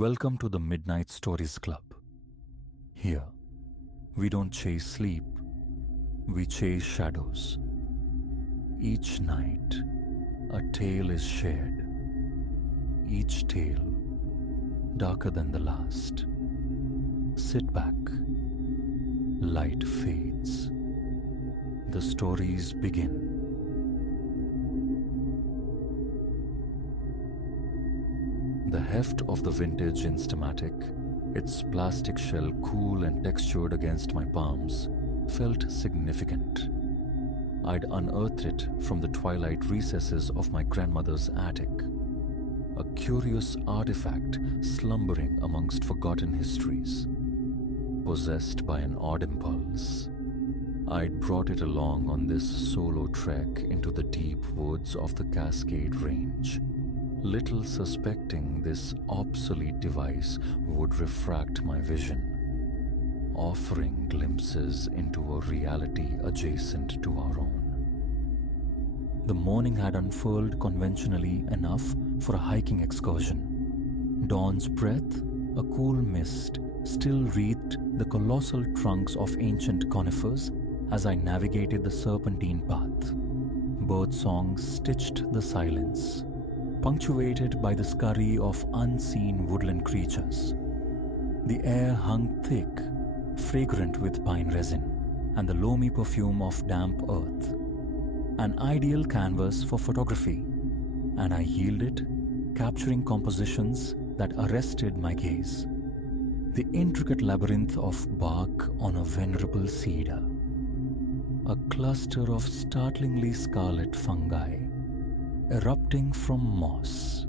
Welcome to the Midnight Stories Club. Here, we don't chase sleep, we chase shadows. Each night, a tale is shared. Each tale darker than the last. Sit back. Light fades. The stories begin. The heft of the vintage Instamatic, its plastic shell cool and textured against my palms, felt significant. I'd unearthed it from the twilight recesses of my grandmother's attic, a curious artifact slumbering amongst forgotten histories. Possessed by an odd impulse, I'd brought it along on this solo trek into the deep woods of the Cascade Range, little suspecting this obsolete device would refract my vision, offering glimpses into a reality adjacent to our own. The morning had unfurled conventionally enough for a hiking excursion. Dawn's breath, a cool mist, still wreathed the colossal trunks of ancient conifers as I navigated the serpentine path. Birdsongs stitched the silence, punctuated by the scurry of unseen woodland creatures. The air hung thick, fragrant with pine resin and the loamy perfume of damp earth. An ideal canvas for photography, and I yielded, capturing compositions that arrested my gaze. The intricate labyrinth of bark on a venerable cedar, a cluster of startlingly scarlet fungi erupting from moss,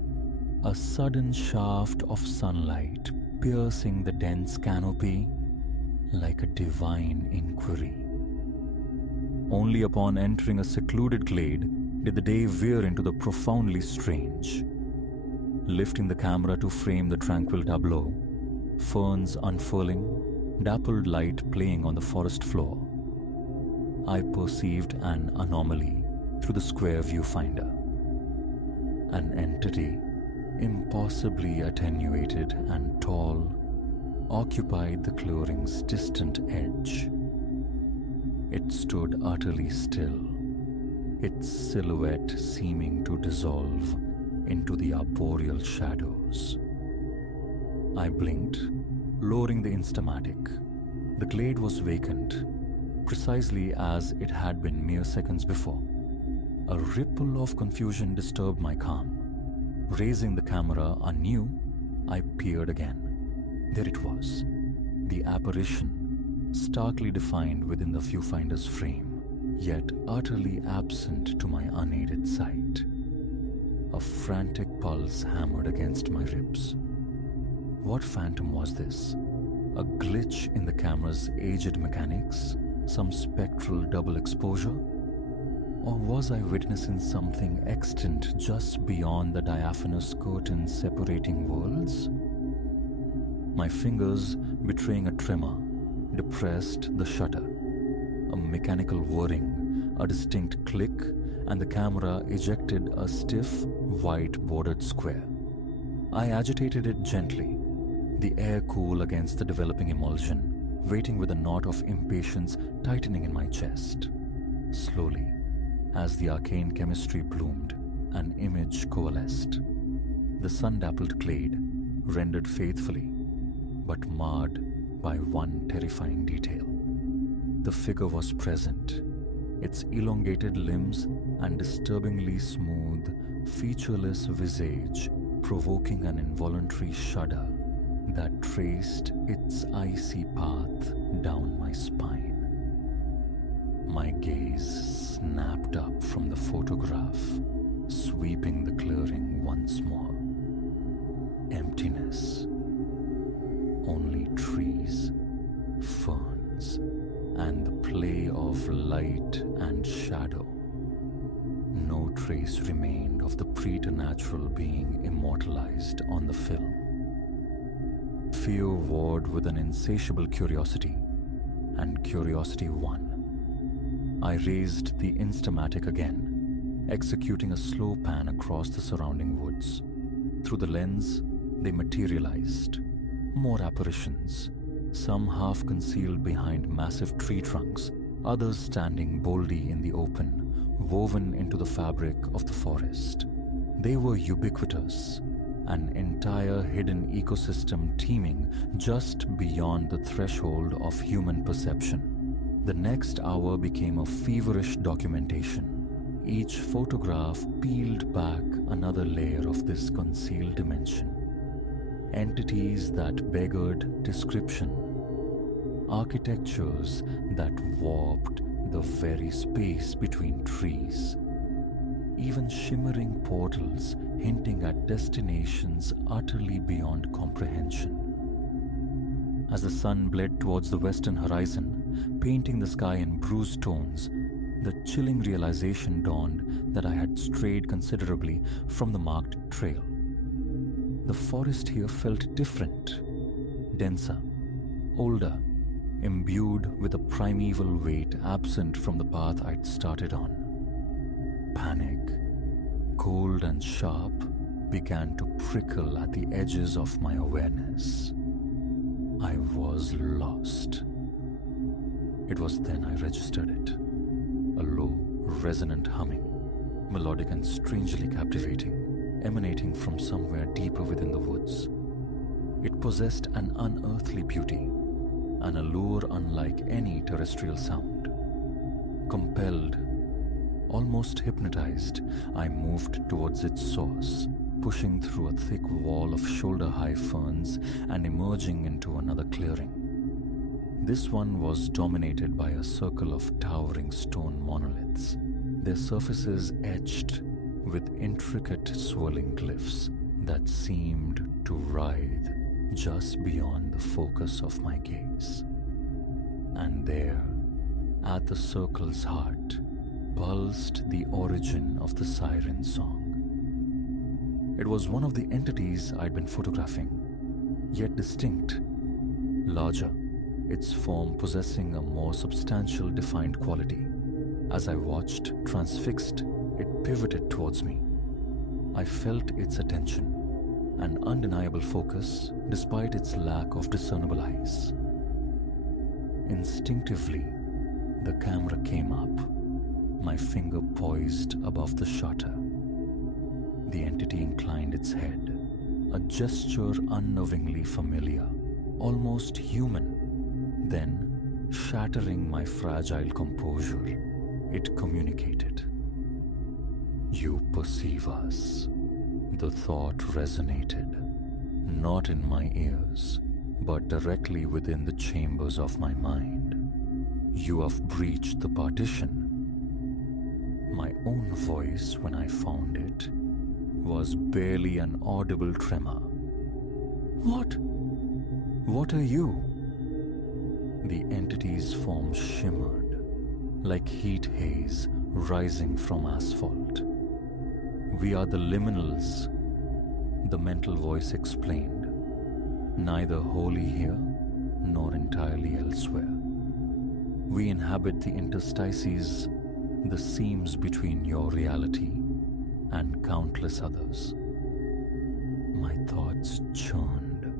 a sudden shaft of sunlight piercing the dense canopy like a divine inquiry. Only upon entering a secluded glade did the day veer into the profoundly strange. Lifting the camera to frame the tranquil tableau, ferns unfurling, dappled light playing on the forest floor, I perceived an anomaly through the square viewfinder. An entity, impossibly attenuated and tall, occupied the clearing's distant edge. It stood utterly still, its silhouette seeming to dissolve into the arboreal shadows. I blinked, lowering the Instamatic. The glade was vacant, precisely as it had been mere seconds before. A ripple of confusion disturbed my calm. Raising the camera anew, I peered again. There it was, the apparition, starkly defined within the viewfinder's frame, yet utterly absent to my unaided sight. A frantic pulse hammered against my ribs. What phantom was this? A glitch in the camera's aged mechanics? Some spectral double exposure? Or was I witnessing something extant just beyond the diaphanous curtain separating worlds? My fingers, betraying a tremor, depressed the shutter. A mechanical whirring, a distinct click, and the camera ejected a stiff, white-bordered square. I agitated it gently, the air cool against the developing emulsion, waiting with a knot of impatience tightening in my chest. Slowly, as the arcane chemistry bloomed, an image coalesced. The sun-dappled glade, rendered faithfully, but marred by one terrifying detail. The figure was present, its elongated limbs and disturbingly smooth, featureless visage provoking an involuntary shudder that traced its icy path down my spine. My gaze snapped up from the photograph, sweeping the clearing once more. Emptiness. Only trees, ferns, and the play of light and shadow. No trace remained of the preternatural being immortalized on the film. Fear warred with an insatiable curiosity, and curiosity won. I raised the Instamatic again, executing a slow pan across the surrounding woods. Through the lens, They materialized. More apparitions, some half concealed behind massive tree trunks, others standing boldly in the open, woven into the fabric of the forest. They were ubiquitous, an entire hidden ecosystem teeming just beyond the threshold of human perception. The next hour became a feverish documentation. Each photograph peeled back another layer of this concealed dimension. Entities that beggared description, architectures that warped the very space between trees, even shimmering portals hinting at destinations utterly beyond comprehension. As the sun bled towards the western horizon, painting the sky in bruised tones, the chilling realization dawned that I had strayed considerably from the marked trail. The forest here felt different, denser, older, imbued with a primeval weight absent from the path I'd started on. Panic, cold and sharp, began to prickle at the edges of my awareness. I was lost. It was then I registered it. A low, resonant humming, melodic and strangely captivating, emanating from somewhere deeper within the woods. It possessed an unearthly beauty, an allure unlike any terrestrial sound. Compelled, almost hypnotized, I moved towards its source, pushing through a thick wall of shoulder-high ferns and emerging into another clearing. This one was dominated by a circle of towering stone monoliths, their surfaces etched with intricate swirling glyphs that seemed to writhe just beyond the focus of my gaze. And there, at the circle's heart, pulsed the origin of the siren song. It was one of the entities I'd been photographing, yet distinct, larger, its form possessing a more substantial, defined quality. As I watched, transfixed, it pivoted towards me. I felt its attention, an undeniable focus despite its lack of discernible eyes. Instinctively, the camera came up, my finger poised above the shutter. The entity inclined its head, a gesture unnervingly familiar, almost human. Then, shattering my fragile composure, it communicated. "You perceive us." The thought resonated, not in my ears, but directly within the chambers of my mind. "You have breached the partition." My own voice, when I found it, was barely an audible tremor. What are you?" The entity's form shimmered, like heat haze rising from asphalt. "We are the liminals," the mental voice explained, "neither wholly here nor entirely elsewhere. We inhabit the interstices, the seams between your reality and countless others." My thoughts churned,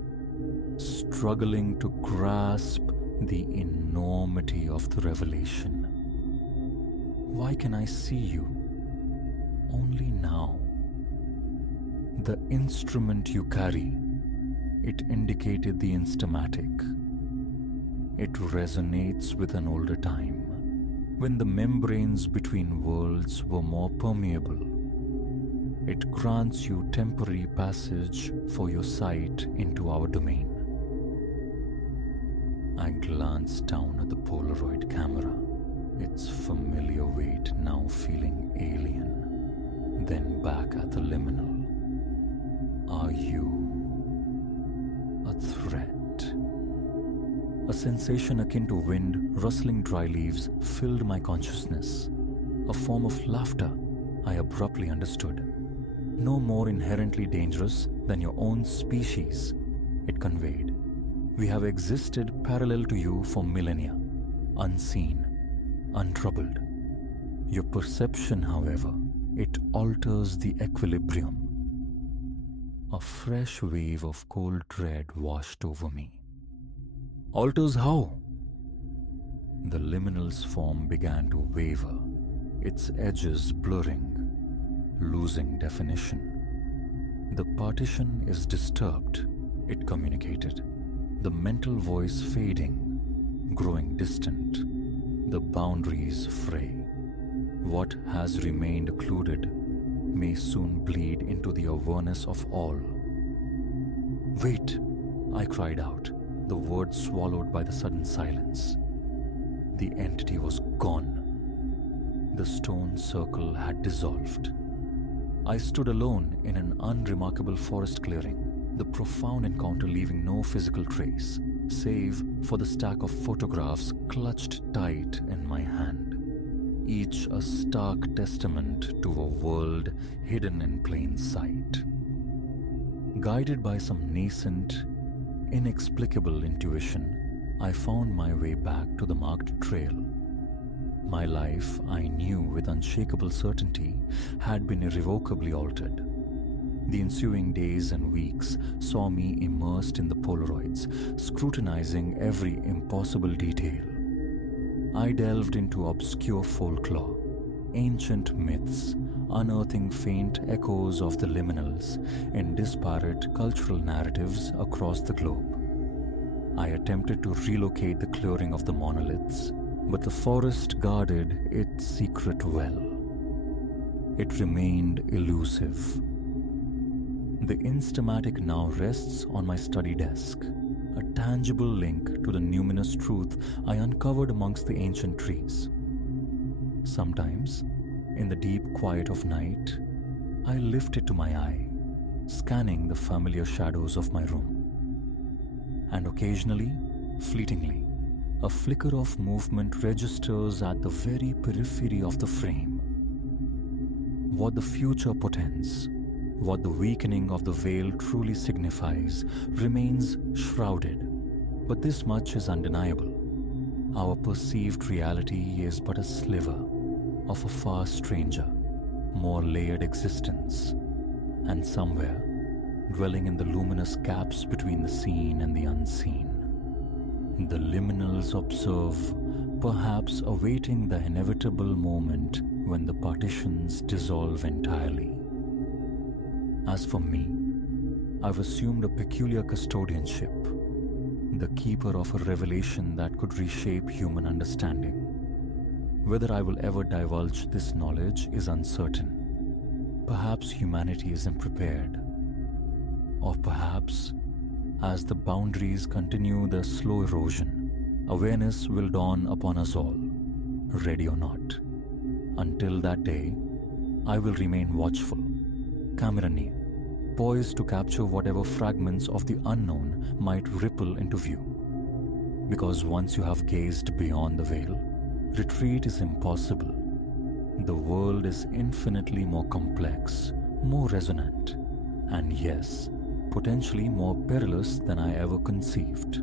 struggling to grasp the enormity of the revelation. Why can I see you only now? The instrument you carry, it indicated the instamatic. It resonates with an older time, when the membranes between worlds were more permeable. It grants you temporary passage for your sight into our domain. I glanced down at the Polaroid camera, its familiar weight now feeling alien, then back at the liminal. "Are you a threat?" A sensation akin to wind rustling dry leaves filled my consciousness, a form of laughter I abruptly understood. "No more inherently dangerous than your own species," it conveyed. "We have existed parallel to you for millennia, unseen, untroubled. Your perception, however, it alters the equilibrium. A fresh wave of cold dread washed over me. Altars how? The liminal's form began to waver, its edges blurring, losing definition. The partition is disturbed, it communicated. The mental voice fading, growing distant. The boundaries fray. What has remained occluded may soon bleed into the awareness of all. Wait, I cried out, the words swallowed by the sudden silence. The entity was gone. The stone circle had dissolved. I stood alone in an unremarkable forest clearing, the profound encounter leaving no physical trace, save for the stack of photographs clutched tight in my hand, each a stark testament to a world hidden in plain sight. Guided by some nascent, inexplicable intuition, I found my way back to the marked trail. My life, I knew with unshakable certainty, had been irrevocably altered. The ensuing days and weeks saw me immersed in the Polaroids, scrutinizing every impossible detail. I delved into obscure folklore, ancient myths, unearthing faint echoes of the liminals in disparate cultural narratives across the globe. I attempted to relocate the clearing of the monoliths, but the forest guarded its secret well. It remained elusive. The Instamatic now rests on my study desk, a tangible link to the numinous truth I uncovered amongst the ancient trees. Sometimes, in the deep quiet of night, I lift it to my eye, scanning the familiar shadows of my room. And occasionally, fleetingly, a flicker of movement registers at the very periphery of the frame. What the future portends, what the weakening of the veil truly signifies, remains shrouded. But this much is undeniable. Our perceived reality is but a sliver of a far stranger, more layered existence, and somewhere, dwelling in the luminous gaps between the seen and the unseen, the liminals observe, perhaps awaiting the inevitable moment when the partitions dissolve entirely. As for me, I've assumed a peculiar custodianship, the keeper of a revelation that could reshape human understanding. Whether I will ever divulge this knowledge is uncertain. Perhaps humanity isn't prepared. Or perhaps, as the boundaries continue their slow erosion, awareness will dawn upon us all, ready or not. Until that day, I will remain watchful, camera near, poised to capture whatever fragments of the unknown might ripple into view. Because once you have gazed beyond the veil, retreat is impossible. The world is infinitely more complex, more resonant, and yes, potentially more perilous than I ever conceived.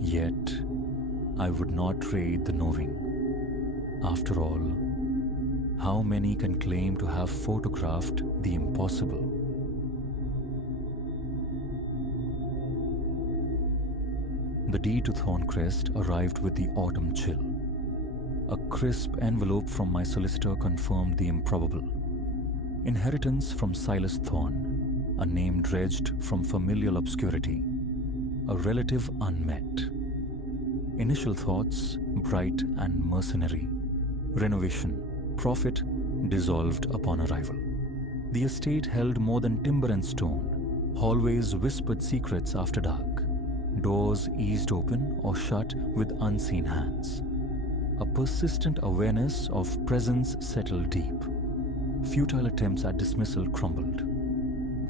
Yet, I would not trade the knowing. After all, how many can claim to have photographed the impossible? The deed to Thorncrest arrived with the autumn chill. A crisp envelope from my solicitor confirmed the improbable. Inheritance from Silas Thorne, a name dredged from familial obscurity, a relative unmet. Initial thoughts, bright and mercenary. Renovation, profit, dissolved upon arrival. The estate held more than timber and stone. Hallways whispered secrets after dark. Doors eased open or shut with unseen hands. A persistent awareness of presence settled deep. Futile attempts at dismissal crumbled.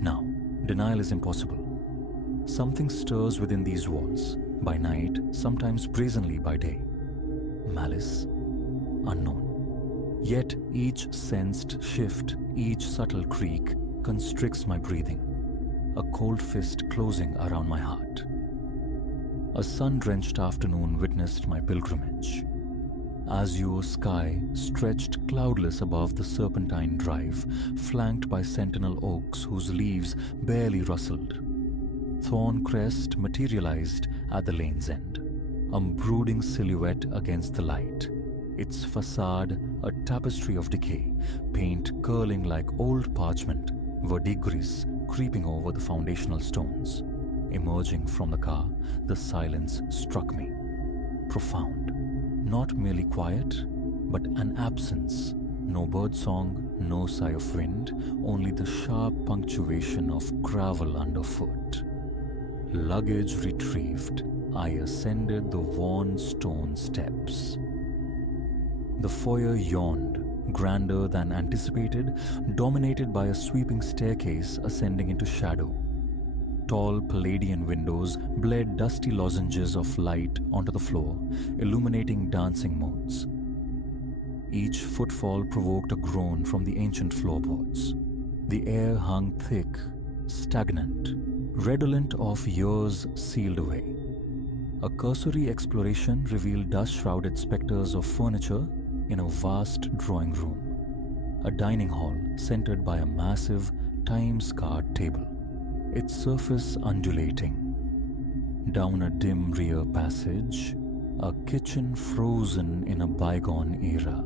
Now, denial is impossible. Something stirs within these walls, by night, sometimes brazenly by day. Malice, unknown. Yet each sensed shift, each subtle creak, constricts my breathing, a cold fist closing around my heart. A sun-drenched afternoon witnessed my pilgrimage. Azure sky stretched cloudless above the serpentine drive, flanked by sentinel oaks whose leaves barely rustled. Thorn Crest materialized at the lane's end, a brooding silhouette against the light, its facade a tapestry of decay, paint curling like old parchment, verdigris creeping over the foundational stones. Emerging from the car, the silence struck me. Profound. Not merely quiet, but an absence. No birdsong, no sigh of wind, only the sharp punctuation of gravel underfoot. Luggage retrieved, I ascended the worn stone steps. The foyer yawned, grander than anticipated, dominated by a sweeping staircase ascending into shadow. Tall Palladian windows bled dusty lozenges of light onto the floor, illuminating dancing motes. Each footfall provoked a groan from the ancient floorboards. The air hung thick, stagnant, redolent of years sealed away. A cursory exploration revealed dust-shrouded specters of furniture in a vast drawing room. A dining hall centered by a massive, time-scarred table, its surface undulating. Down a dim rear passage, a kitchen frozen in a bygone era,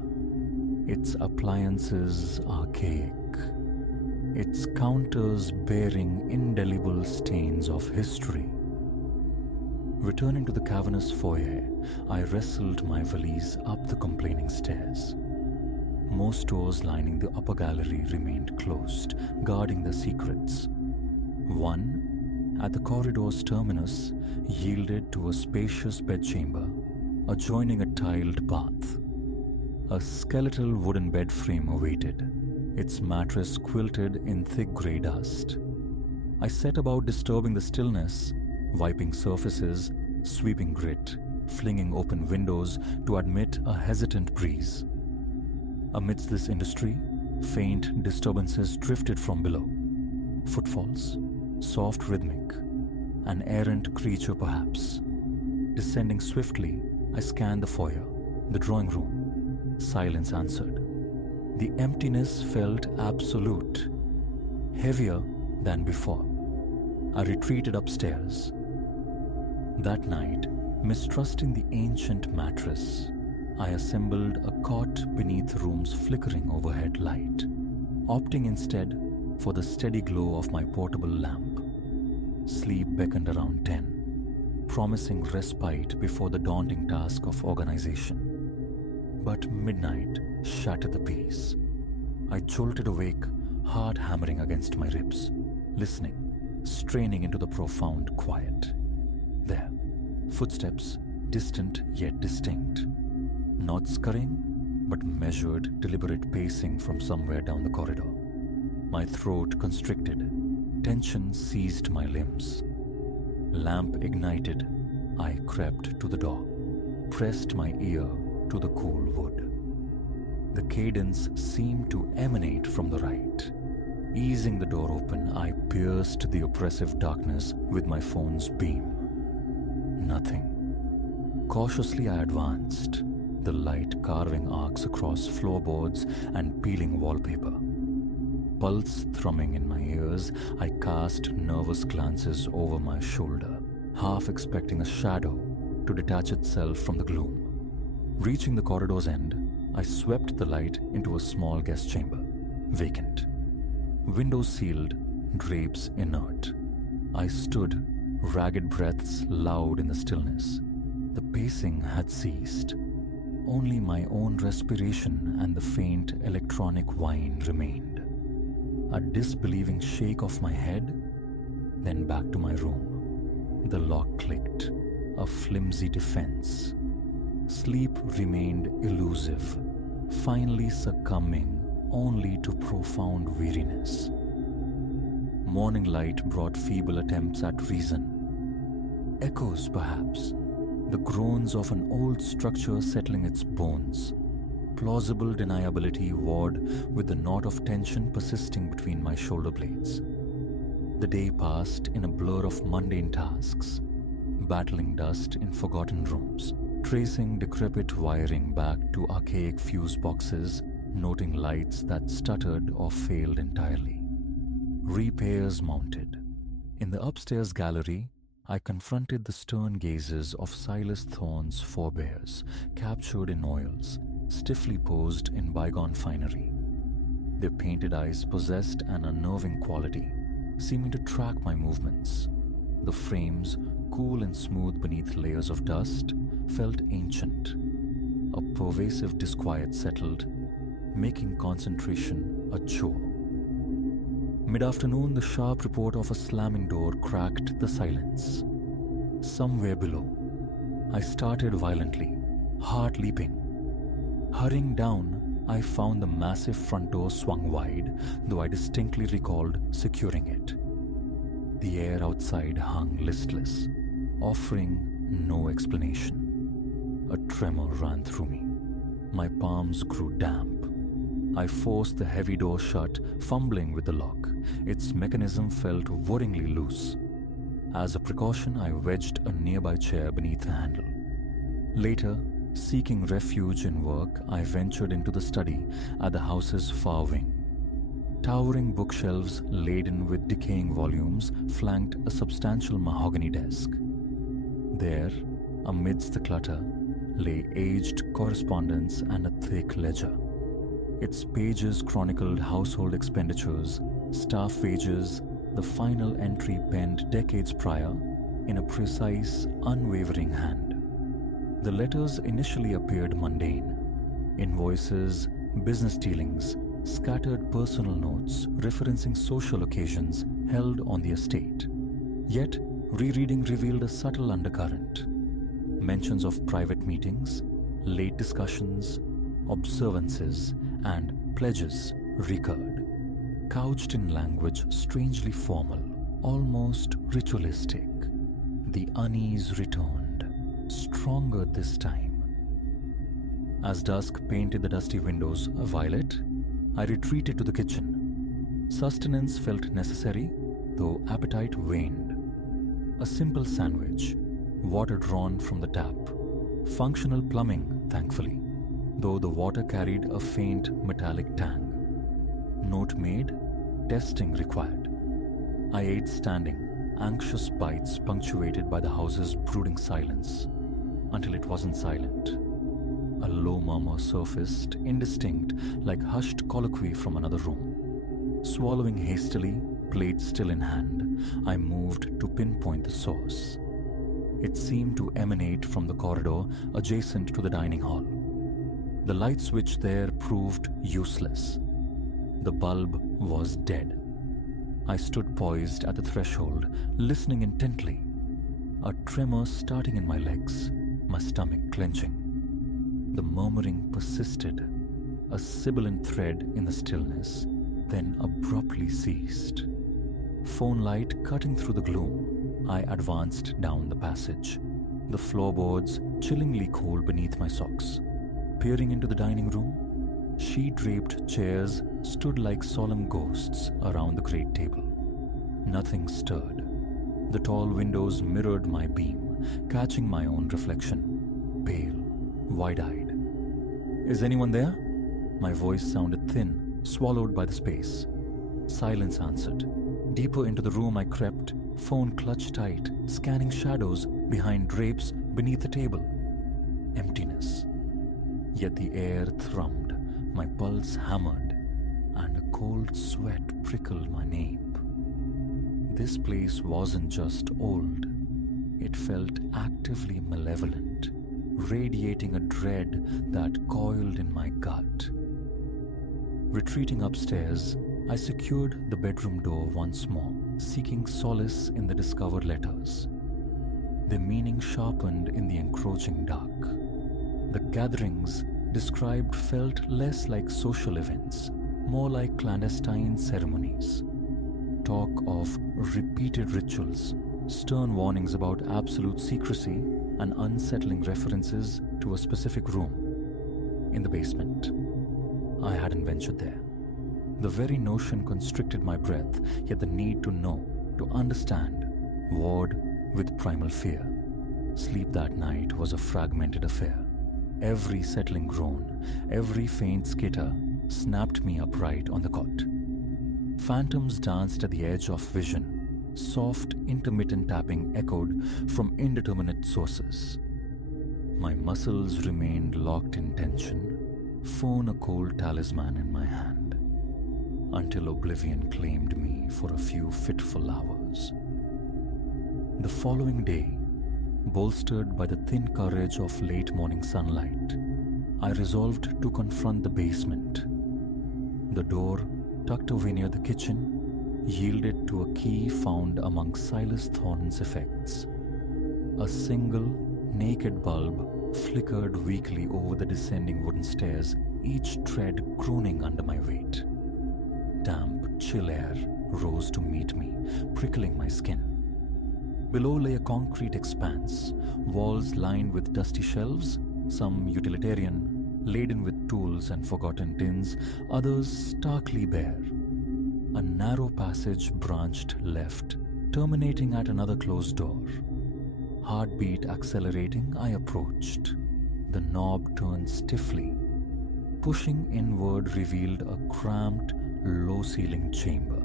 its appliances archaic, its counters bearing indelible stains of history. Returning to the cavernous foyer, I wrestled my valise up the complaining stairs. Most doors lining the upper gallery remained closed, guarding their secrets. One, at the corridor's terminus, yielded to a spacious bedchamber, adjoining a tiled bath. A skeletal wooden bed frame awaited, its mattress quilted in thick grey dust. I set about disturbing the stillness, wiping surfaces, sweeping grit, flinging open windows to admit a hesitant breeze. Amidst this industry, faint disturbances drifted from below. Footfalls, soft rhythmic, an errant creature perhaps. Descending swiftly, I scanned the foyer, the drawing room. Silence answered. The emptiness felt absolute, heavier than before. I retreated upstairs. That night, mistrusting the ancient mattress, I assembled a cot beneath the room's flickering overhead light, opting instead for the steady glow of my portable lamp. Sleep beckoned around 10, promising respite before the daunting task of organization. But midnight shattered the peace. I jolted awake, heart hammering against my ribs, listening, straining into the profound quiet. There, footsteps, distant yet distinct. Not scurrying, but measured, deliberate pacing from somewhere down the corridor. My throat constricted. Tension seized my limbs. Lamp ignited. I crept to the door, pressed my ear to the cool wood. The cadence seemed to emanate from the right. Easing the door open, I pierced the oppressive darkness with my phone's beam. Nothing. Cautiously I advanced, the light carving arcs across floorboards and peeling wallpaper. Pulse thrumming in my ears, I cast nervous glances over my shoulder, half expecting a shadow to detach itself from the gloom. Reaching the corridor's end, I swept the light into a small guest chamber, vacant. Windows sealed, drapes inert. I stood, ragged breaths loud in the stillness. The pacing had ceased. Only my own respiration and the faint electronic whine remained. A disbelieving shake of my head, then back to my room. The lock clicked, a flimsy defense. Sleep remained elusive, finally succumbing only to profound weariness. Morning light brought feeble attempts at reason. Echoes, perhaps, the groans of an old structure settling its bones. Plausible deniability warred with the knot of tension persisting between my shoulder blades. The day passed in a blur of mundane tasks, battling dust in forgotten rooms, tracing decrepit wiring back to archaic fuse boxes, noting lights that stuttered or failed entirely. Repairs mounted. In the upstairs gallery, I confronted the stern gazes of Silas Thorne's forebears, captured in oils, stiffly posed in bygone finery. Their painted eyes possessed an unnerving quality, seeming to track my movements. The frames, cool and smooth beneath layers of dust, felt ancient. A pervasive disquiet settled, making concentration a chore. Mid-afternoon, the sharp report of a slamming door cracked the silence. Somewhere below, I started violently, heart leaping. Hurrying down, I found the massive front door swung wide, though I distinctly recalled securing it. The air outside hung listless, offering no explanation. A tremor ran through me. My palms grew damp. I forced the heavy door shut, fumbling with the lock. Its mechanism felt worryingly loose. As a precaution, I wedged a nearby chair beneath the handle. Later, seeking refuge in work, I ventured into the study at the house's far wing. Towering bookshelves laden with decaying volumes flanked a substantial mahogany desk. There, amidst the clutter, lay aged correspondence and a thick ledger. Its pages chronicled household expenditures, staff wages, the final entry penned decades prior in a precise, unwavering hand. The letters initially appeared mundane. Invoices, business dealings, scattered personal notes referencing social occasions held on the estate. Yet, rereading revealed a subtle undercurrent. Mentions of private meetings, late discussions, observances, and pledges recurred, couched in language strangely formal, almost ritualistic. The unease returned, stronger this time. As dusk painted the dusty windows violet, I retreated to the kitchen. Sustenance felt necessary, though appetite waned. A simple sandwich, water drawn from the tap. Functional plumbing, thankfully, though the water carried a faint metallic tang. Note made, testing required. I ate standing, anxious bites punctuated by the house's brooding silence, until it wasn't silent. A low murmur surfaced, indistinct, like hushed colloquy from another room. Swallowing hastily, plate still in hand, I moved to pinpoint the source. It seemed to emanate from the corridor adjacent to the dining hall. The light switch there proved useless. The bulb was dead. I stood poised at the threshold, listening intently. A tremor starting in my legs, my stomach clenching. The murmuring persisted, a sibilant thread in the stillness, then abruptly ceased. Phone light cutting through the gloom, I advanced down the passage, the floorboards chillingly cool beneath my socks. Peering into the dining room, sheet-draped chairs stood like solemn ghosts around the great table. Nothing stirred. The tall windows mirrored my beam, catching my own reflection, pale, wide-eyed. "Is anyone there?" My voice sounded thin, swallowed by the space. Silence answered. Deeper into the room I crept, phone clutched tight, scanning shadows behind drapes beneath the table. Emptiness. Yet the air thrummed, my pulse hammered, and a cold sweat prickled my nape. This place wasn't just old. It felt actively malevolent, radiating a dread that coiled in my gut. Retreating upstairs, I secured the bedroom door once more, seeking solace in the discovered letters. Their meaning sharpened in the encroaching dark. The gatherings described felt less like social events, more like clandestine ceremonies. Talk of repeated rituals, stern warnings about absolute secrecy, and unsettling references to a specific room in the basement. I hadn't ventured there. The very notion constricted my breath, yet the need to know, to understand, warred with primal fear. Sleep that night was a fragmented affair. Every settling groan, every faint skitter snapped me upright on the cot. Phantoms danced at the edge of vision. Soft, intermittent tapping echoed from indeterminate sources. My muscles remained locked in tension, phone a cold talisman in my hand, until oblivion claimed me for a few fitful hours. The following day, bolstered by the thin courage of late morning sunlight, I resolved to confront the basement. The door, tucked away near the kitchen, yielded to a key found among Silas Thornton's effects. A single, naked bulb flickered weakly over the descending wooden stairs, each tread groaning under my weight. Damp, chill air rose to meet me, prickling my skin. Below lay a concrete expanse, walls lined with dusty shelves, some utilitarian, laden with tools and forgotten tins, others starkly bare. A narrow passage branched left, terminating at another closed door. Heartbeat accelerating, I approached. The knob turned stiffly. Pushing inward revealed a cramped, low-ceilinged chamber.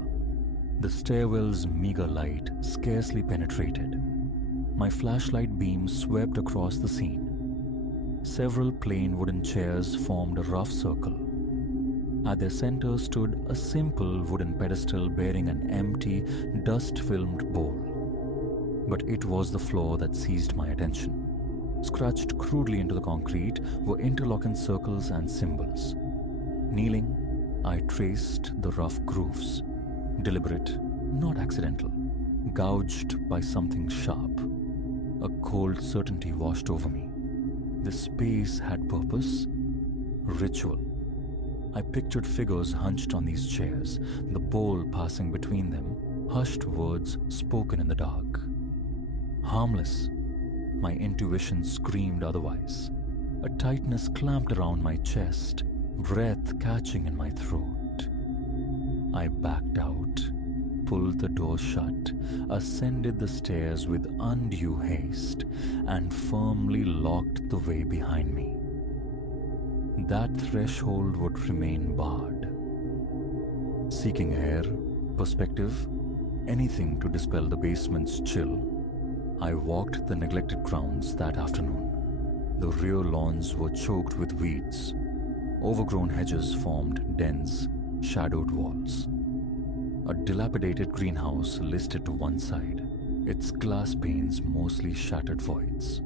The stairwell's meager light scarcely penetrated. My flashlight beam swept across the scene. Several plain wooden chairs formed a rough circle. At their center stood a simple wooden pedestal bearing an empty, dust-filmed bowl. But it was the floor that seized my attention. Scratched crudely into the concrete were interlocking circles and symbols. Kneeling, I traced the rough grooves. Deliberate, not accidental, gouged by something sharp. A cold certainty washed over me. This space had purpose, ritual. I pictured figures hunched on these chairs, the bowl passing between them, hushed words spoken in the dark. Harmless, my intuition screamed otherwise. A tightness clamped around my chest, breath catching in my throat. I backed out, pulled the door shut, ascended the stairs with undue haste, and firmly locked the way behind me. That threshold would remain barred. Seeking air, perspective, anything to dispel the basement's chill, I walked the neglected grounds that afternoon. The rear lawns were choked with weeds. Overgrown hedges formed dense, shadowed walls. A dilapidated greenhouse listed to one side, its glass panes mostly shattered voids.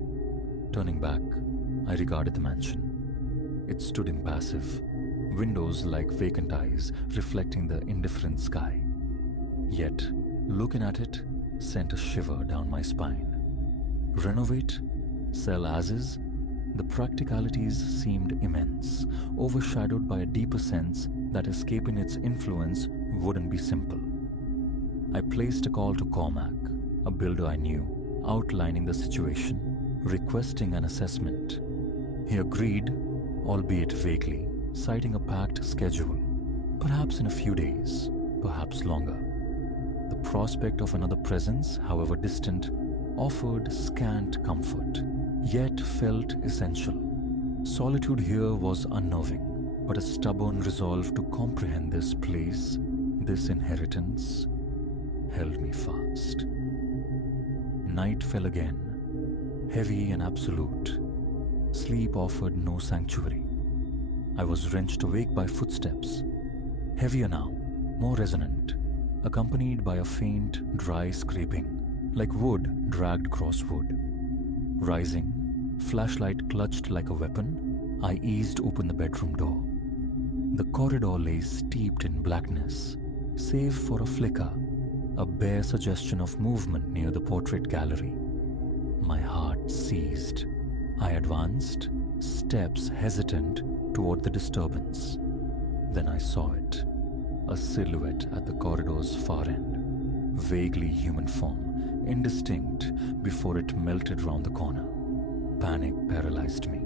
Turning back, I regarded the mansion. It stood impassive, windows like vacant eyes reflecting the indifferent sky. Yet, looking at it sent a shiver down my spine. Renovate? Sell as is? The practicalities seemed immense, overshadowed by a deeper sense that escaping its influence wouldn't be simple. I placed a call to Cormac, a builder I knew, outlining the situation, requesting an assessment. He agreed, albeit vaguely, citing a packed schedule, perhaps in a few days, perhaps longer. The prospect of another presence, however distant, offered scant comfort, yet felt essential. Solitude here was unnerving, but a stubborn resolve to comprehend this place, this inheritance, held me fast. Night fell again, heavy and absolute. Sleep offered no sanctuary. I was wrenched awake by footsteps, heavier now, more resonant, accompanied by a faint, dry scraping, like wood dragged across wood. Rising, flashlight clutched like a weapon, I eased open the bedroom door. The corridor lay steeped in blackness, save for a flicker, a bare suggestion of movement near the portrait gallery. My heart seized. I advanced, steps hesitant toward the disturbance. Then I saw it, a silhouette at the corridor's far end, vaguely human form, indistinct before it melted round the corner. Panic paralyzed me.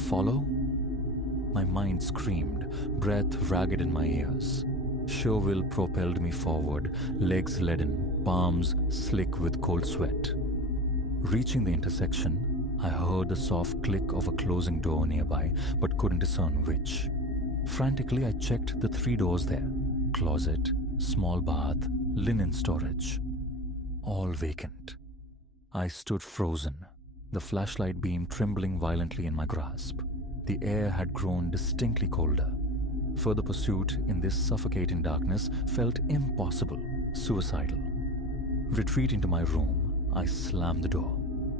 Follow? My mind screamed, breath ragged in my ears. Sure will propelled me forward, legs leaden, palms slick with cold sweat. Reaching the intersection, I heard the soft click of a closing door nearby but couldn't discern which. Frantically, I checked the 3 doors there: closet, small bath, linen storage. All vacant. I stood frozen, the flashlight beam trembling violently in my grasp. The air had grown distinctly colder. Further pursuit in this suffocating darkness felt impossible, suicidal. Retreating to my room, I slammed the door,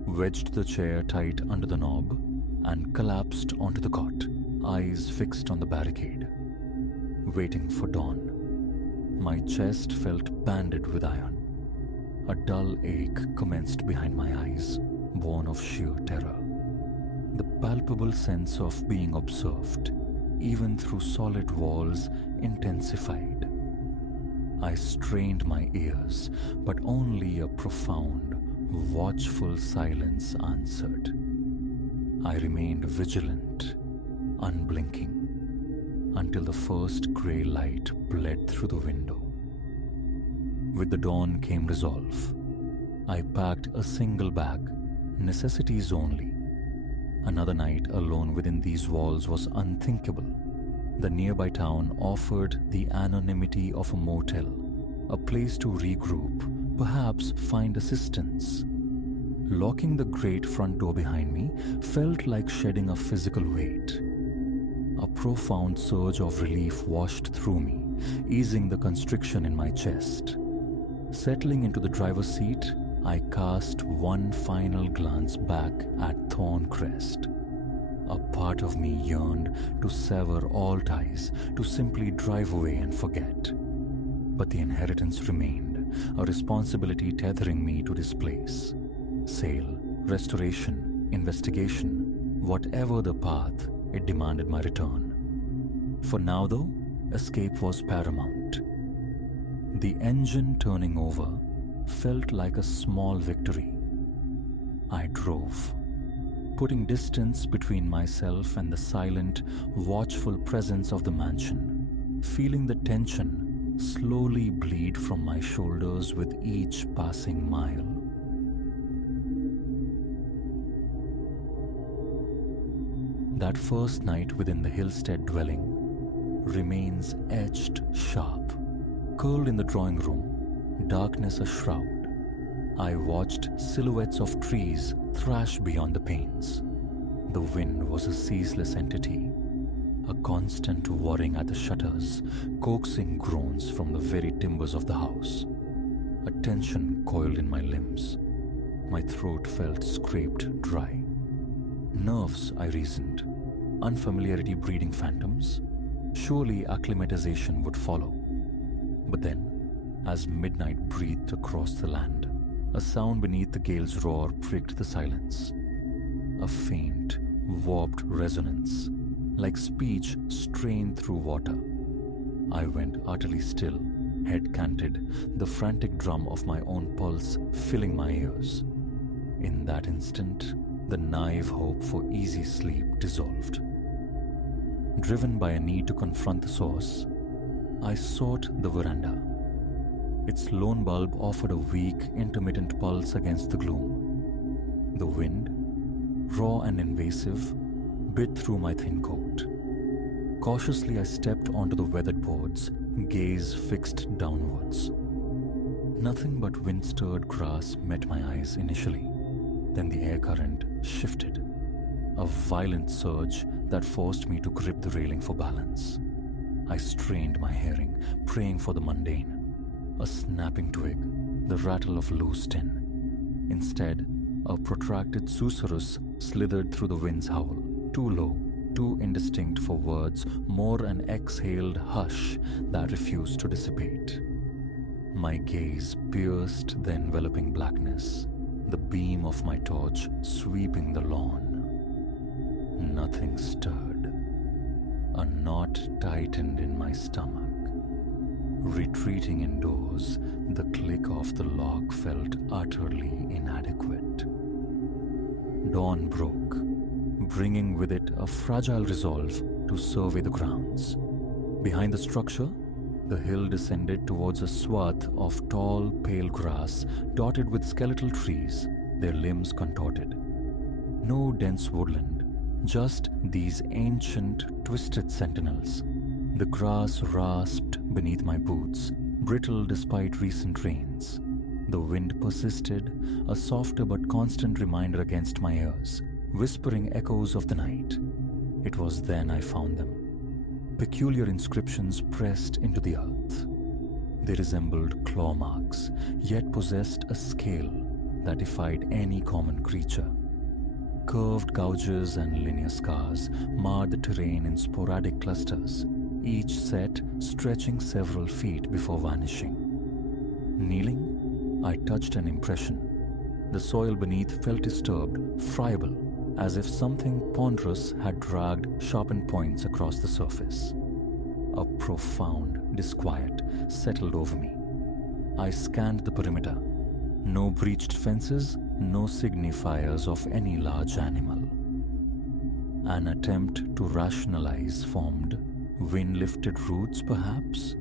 wedged the chair tight under the knob, and collapsed onto the cot, eyes fixed on the barricade, waiting for dawn. My chest felt banded with iron. A dull ache commenced behind my eyes, born of sheer terror. The palpable sense of being observed, even through solid walls, intensified. I strained my ears, but only a profound, watchful silence answered. I remained vigilant, unblinking, until the first grey light bled through the window. With the dawn came resolve. I packed a single bag, necessities only. Another night alone within these walls was unthinkable. The nearby town offered the anonymity of a motel, a place to regroup, perhaps find assistance. Locking the great front door behind me felt like shedding a physical weight. A profound surge of relief washed through me, easing the constriction in my chest. Settling into the driver's seat, I cast one final glance back at Thorncrest. A part of me yearned to sever all ties, to simply drive away and forget. But the inheritance remained, a responsibility tethering me to this place. Sale, restoration, investigation, whatever the path, it demanded my return. For now, though, escape was paramount. The engine turning over felt like a small victory. I drove, putting distance between myself and the silent, watchful presence of the mansion, feeling the tension slowly bleed from my shoulders with each passing mile. That first night within the Hillstead dwelling remains etched sharp. Curled in the drawing room, darkness a shroud, I watched silhouettes of trees thrash beyond the panes. The wind was a ceaseless entity, a constant whirring at the shutters, coaxing groans from the very timbers of the house. A tension coiled in my limbs. My throat felt scraped dry. Nerves, I reasoned. Unfamiliarity breeding phantoms. Surely acclimatization would follow. But then, as midnight breathed across the land, a sound beneath the gale's roar pricked the silence. A faint, warped resonance, like speech strained through water. I went utterly still, head canted, the frantic drum of my own pulse filling my ears. In that instant, the naive hope for easy sleep dissolved. Driven by a need to confront the source, I sought the veranda. Its lone bulb offered a weak, intermittent pulse against the gloom. The wind, raw and invasive, bit through my thin coat. Cautiously, I stepped onto the weathered boards, gaze fixed downwards. Nothing but wind-stirred grass met my eyes initially. Then the air current shifted, a violent surge that forced me to grip the railing for balance. I strained my hearing, praying for the mundane. A snapping twig, the rattle of loose tin. Instead, a protracted susurrus slithered through the wind's howl, too low, too indistinct for words, more an exhaled hush that refused to dissipate. My gaze pierced the enveloping blackness, the beam of my torch sweeping the lawn. Nothing stirred. A knot tightened in my stomach. Retreating indoors, the click of the lock felt utterly inadequate. Dawn broke, bringing with it a fragile resolve to survey the grounds. Behind the structure, the hill descended towards a swath of tall, pale grass dotted with skeletal trees, their limbs contorted. No dense woodland, just these ancient, twisted sentinels. The grass rasped beneath my boots, brittle despite recent rains. The wind persisted, a softer but constant reminder against my ears, whispering echoes of the night. It was then I found them. Peculiar inscriptions pressed into the earth. They resembled claw marks, yet possessed a scale that defied any common creature. Curved gouges and linear scars marred the terrain in sporadic clusters, each set stretching several feet before vanishing. Kneeling, I touched an impression. The soil beneath felt disturbed, friable, as if something ponderous had dragged sharpened points across the surface. A profound disquiet settled over me. I scanned the perimeter. No breached fences, no signifiers of any large animal. An attempt to rationalize formed, wind-lifted roots perhaps?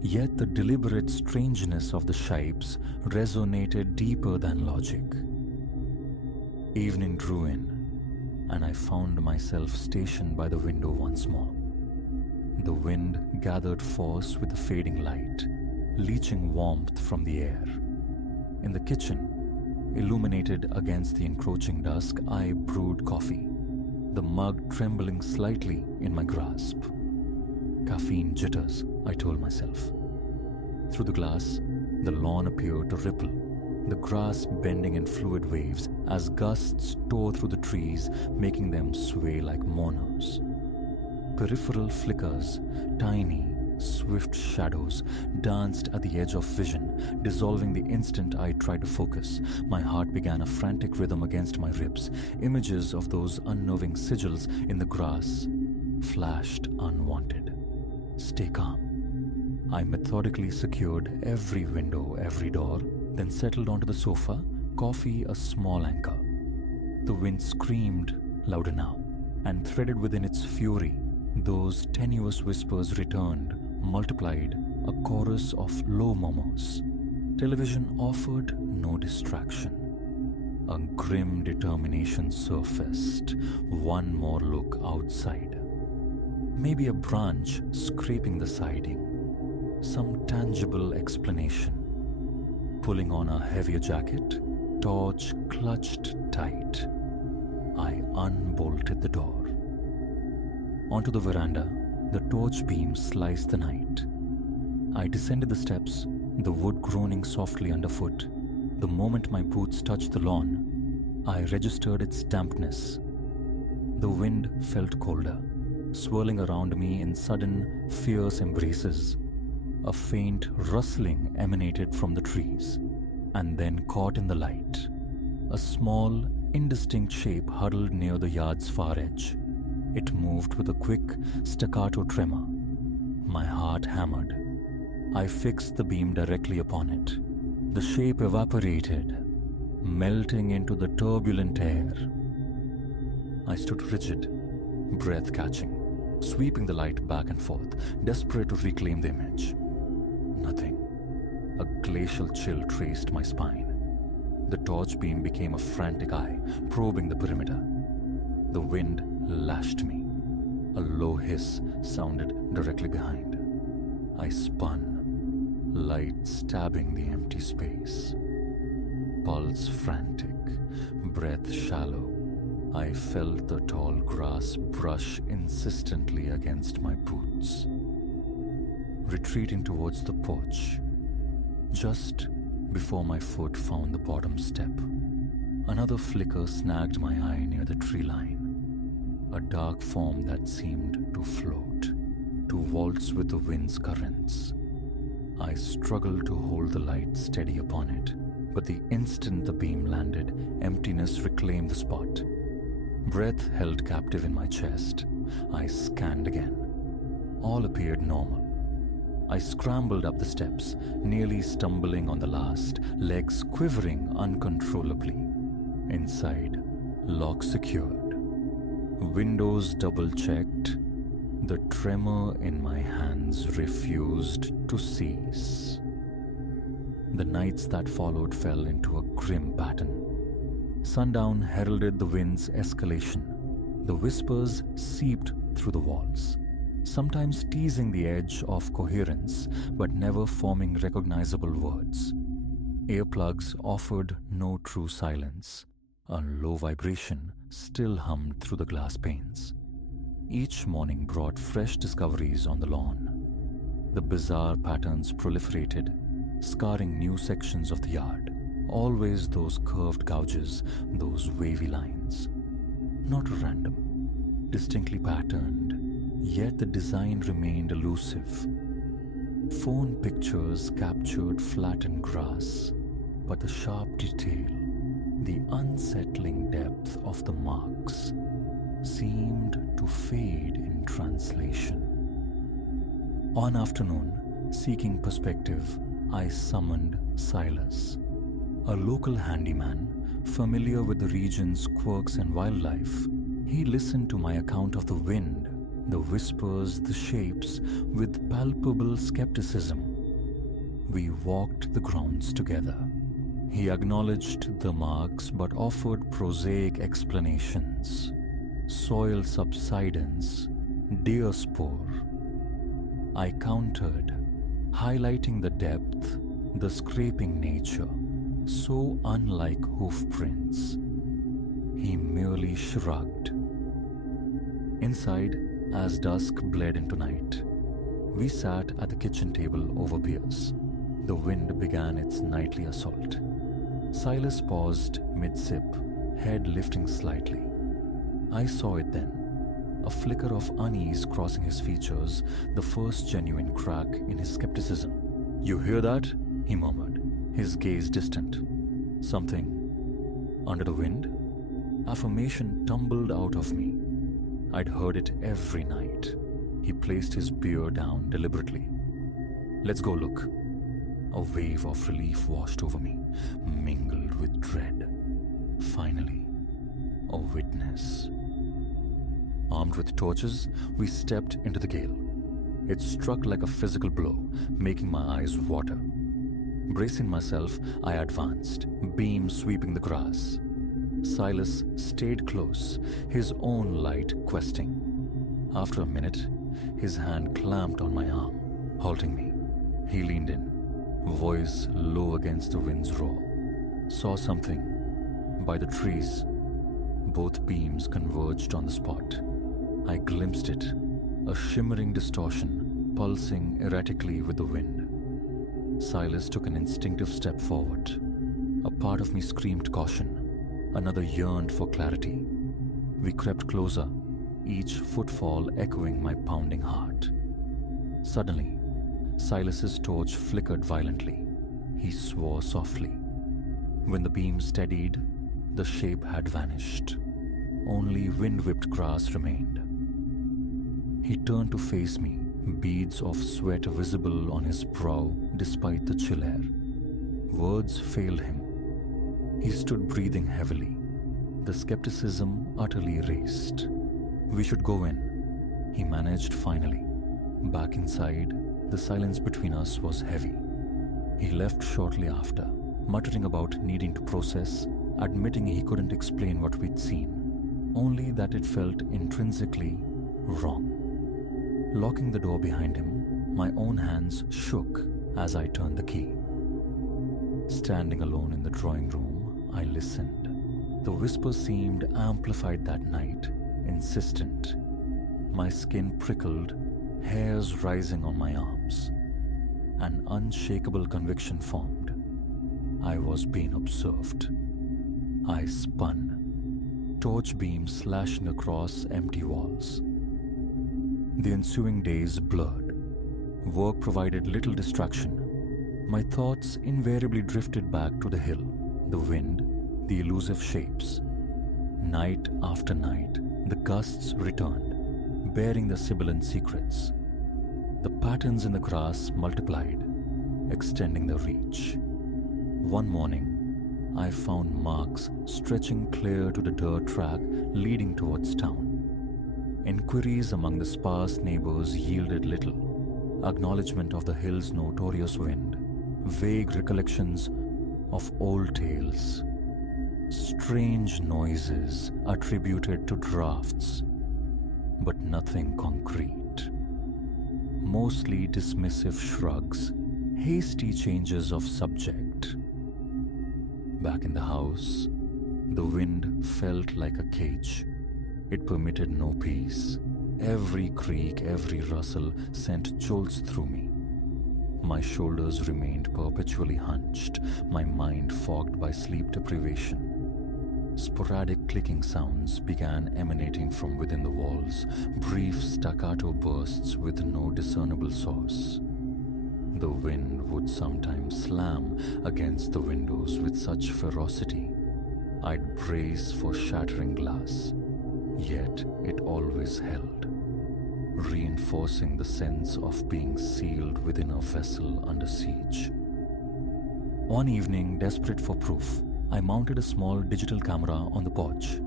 Yet the deliberate strangeness of the shapes resonated deeper than logic. Evening drew in, and I found myself stationed by the window once more. The wind gathered force with the fading light, leaching warmth from the air. In the kitchen, illuminated against the encroaching dusk, I brewed coffee, the mug trembling slightly in my grasp. Caffeine jitters, I told myself. Through the glass, the lawn appeared to ripple, the grass bending in fluid waves as gusts tore through the trees, making them sway like mourners. Peripheral flickers, tiny, swift shadows, danced at the edge of vision, dissolving the instant I tried to focus. My heart began a frantic rhythm against my ribs. Images of those unnerving sigils in the grass flashed unwanted. Stay calm. I methodically secured every window, every door, then settled onto the sofa, coffee a small anchor. The wind screamed louder now, and threaded within its fury, those tenuous whispers returned, multiplied, a chorus of low murmurs. Television offered no distraction. A grim determination surfaced, one more look outside. Maybe a branch scraping the siding, some tangible explanation. Pulling on a heavier jacket, torch clutched tight. I unbolted the door. Onto the veranda, the torch beam sliced the night. I descended the steps, the wood groaning softly underfoot. The moment my boots touched the lawn, I registered its dampness. The wind felt colder, swirling around me in sudden, fierce embraces. A faint rustling emanated from the trees, and then caught in the light. A small, indistinct shape huddled near the yard's far edge. It moved with a quick, staccato tremor. My heart hammered. I fixed the beam directly upon it. The shape evaporated, melting into the turbulent air. I stood rigid, breath catching, sweeping the light back and forth, desperate to reclaim the image. Nothing. A glacial chill traced my spine. The torch beam became a frantic eye, probing the perimeter. The wind lashed me. A low hiss sounded directly behind. I spun, light stabbing the empty space. Pulse frantic, breath shallow. I felt the tall grass brush insistently against my boots. Retreating towards the porch, just before my foot found the bottom step, another flicker snagged my eye near the tree line. A dark form that seemed to float, to waltz with the wind's currents. I struggled to hold the light steady upon it, but the instant the beam landed, emptiness reclaimed the spot. Breath held captive in my chest. I scanned again. All appeared normal. I scrambled up the steps, nearly stumbling on the last, legs quivering uncontrollably. Inside, lock secured. Windows double-checked. The tremor in my hands refused to cease. The nights that followed fell into a grim pattern. Sundown heralded the wind's escalation. The whispers seeped through the walls, sometimes teasing the edge of coherence but never forming recognizable words. Earplugs offered no true silence. A low vibration still hummed through the glass panes. Each morning brought fresh discoveries on the lawn. The bizarre patterns proliferated, scarring new sections of the yard. Always those curved gouges, those wavy lines. Not random, distinctly patterned, yet the design remained elusive. Phone pictures captured flattened grass, but the sharp detail, the unsettling depth of the marks, seemed to fade in translation. One afternoon, seeking perspective, I summoned Silas, a local handyman familiar with the region's quirks and wildlife. He listened to my account of the wind, the whispers, the shapes, with palpable skepticism. We walked the grounds together. He acknowledged the marks but offered prosaic explanations. Soil subsidence, deer spore. I countered, highlighting the depth, the scraping nature, so unlike hoof prints. He merely shrugged. Inside, as dusk bled into night, we sat at the kitchen table over beers. The wind began its nightly assault. Silas paused mid-sip, head lifting slightly. I saw it then, a flicker of unease crossing his features, the first genuine crack in his skepticism. "You hear that?" he murmured, his gaze distant. "Something under the wind?" Affirmation tumbled out of me. I'd heard it every night. He placed his beer down deliberately. "Let's go look." A wave of relief washed over me, mingled with dread. Finally, a witness. Armed with torches, we stepped into the gale. It struck like a physical blow, making my eyes water. Bracing myself, I advanced, beam sweeping the grass. Silas stayed close, his own light questing. After a minute, his hand clamped on my arm, halting me. He leaned in, voice low against the wind's roar. "Saw something. By the trees." Both beams converged on the spot. I glimpsed it, a shimmering distortion, pulsing erratically with the wind. Silas took an instinctive step forward. A part of me screamed caution. Another yearned for clarity. We crept closer, each footfall echoing my pounding heart. Suddenly, Silas's torch flickered violently. He swore softly. When the beam steadied, the shape had vanished. Only wind-whipped grass remained. He turned to face me, beads of sweat visible on his brow despite the chill air. Words failed him. He stood breathing heavily, the skepticism utterly erased. "We should go in," he managed finally. Back inside, the silence between us was heavy. He left shortly after, muttering about needing to process, admitting he couldn't explain what we'd seen, only that it felt intrinsically wrong. Locking the door behind him, my own hands shook as I turned the key. Standing alone in the drawing room, I listened. The whisper seemed amplified that night, insistent. My skin prickled, hairs rising on my arms. An unshakable conviction formed. I was being observed. I spun, torch beams slashing across empty walls. The ensuing days blurred. Work provided little distraction. My thoughts invariably drifted back to the hill, the wind, the elusive shapes. Night after night, the gusts returned, bearing the sibilant secrets. The patterns in the grass multiplied, extending the reach. One morning, I found marks stretching clear to the dirt track leading towards town. Inquiries among the sparse neighbors yielded little. Acknowledgement of the hill's notorious wind, vague recollections of old tales. Strange noises attributed to drafts, but nothing concrete. Mostly dismissive shrugs, hasty changes of subject. Back in the house, the wind felt like a cage. It permitted no peace. Every creak, every rustle sent jolts through me. My shoulders remained perpetually hunched, my mind fogged by sleep deprivation. Sporadic clicking sounds began emanating from within the walls, brief staccato bursts with no discernible source. The wind would sometimes slam against the windows with such ferocity, I'd brace for shattering glass, yet it always held, reinforcing the sense of being sealed within a vessel under siege. One evening, desperate for proof, I mounted a small digital camera on the porch,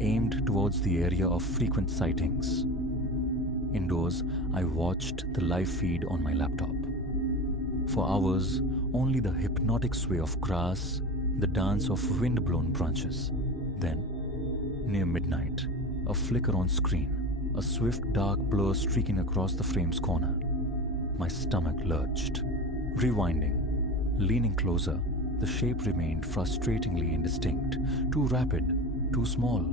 aimed towards the area of frequent sightings. Indoors, I watched the live feed on my laptop. For hours, only the hypnotic sway of grass, the dance of wind-blown branches. Then, near midnight, a flicker on screen, a swift dark blur streaking across the frame's corner. My stomach lurched. Rewinding, leaning closer, the shape remained frustratingly indistinct, too rapid, too small.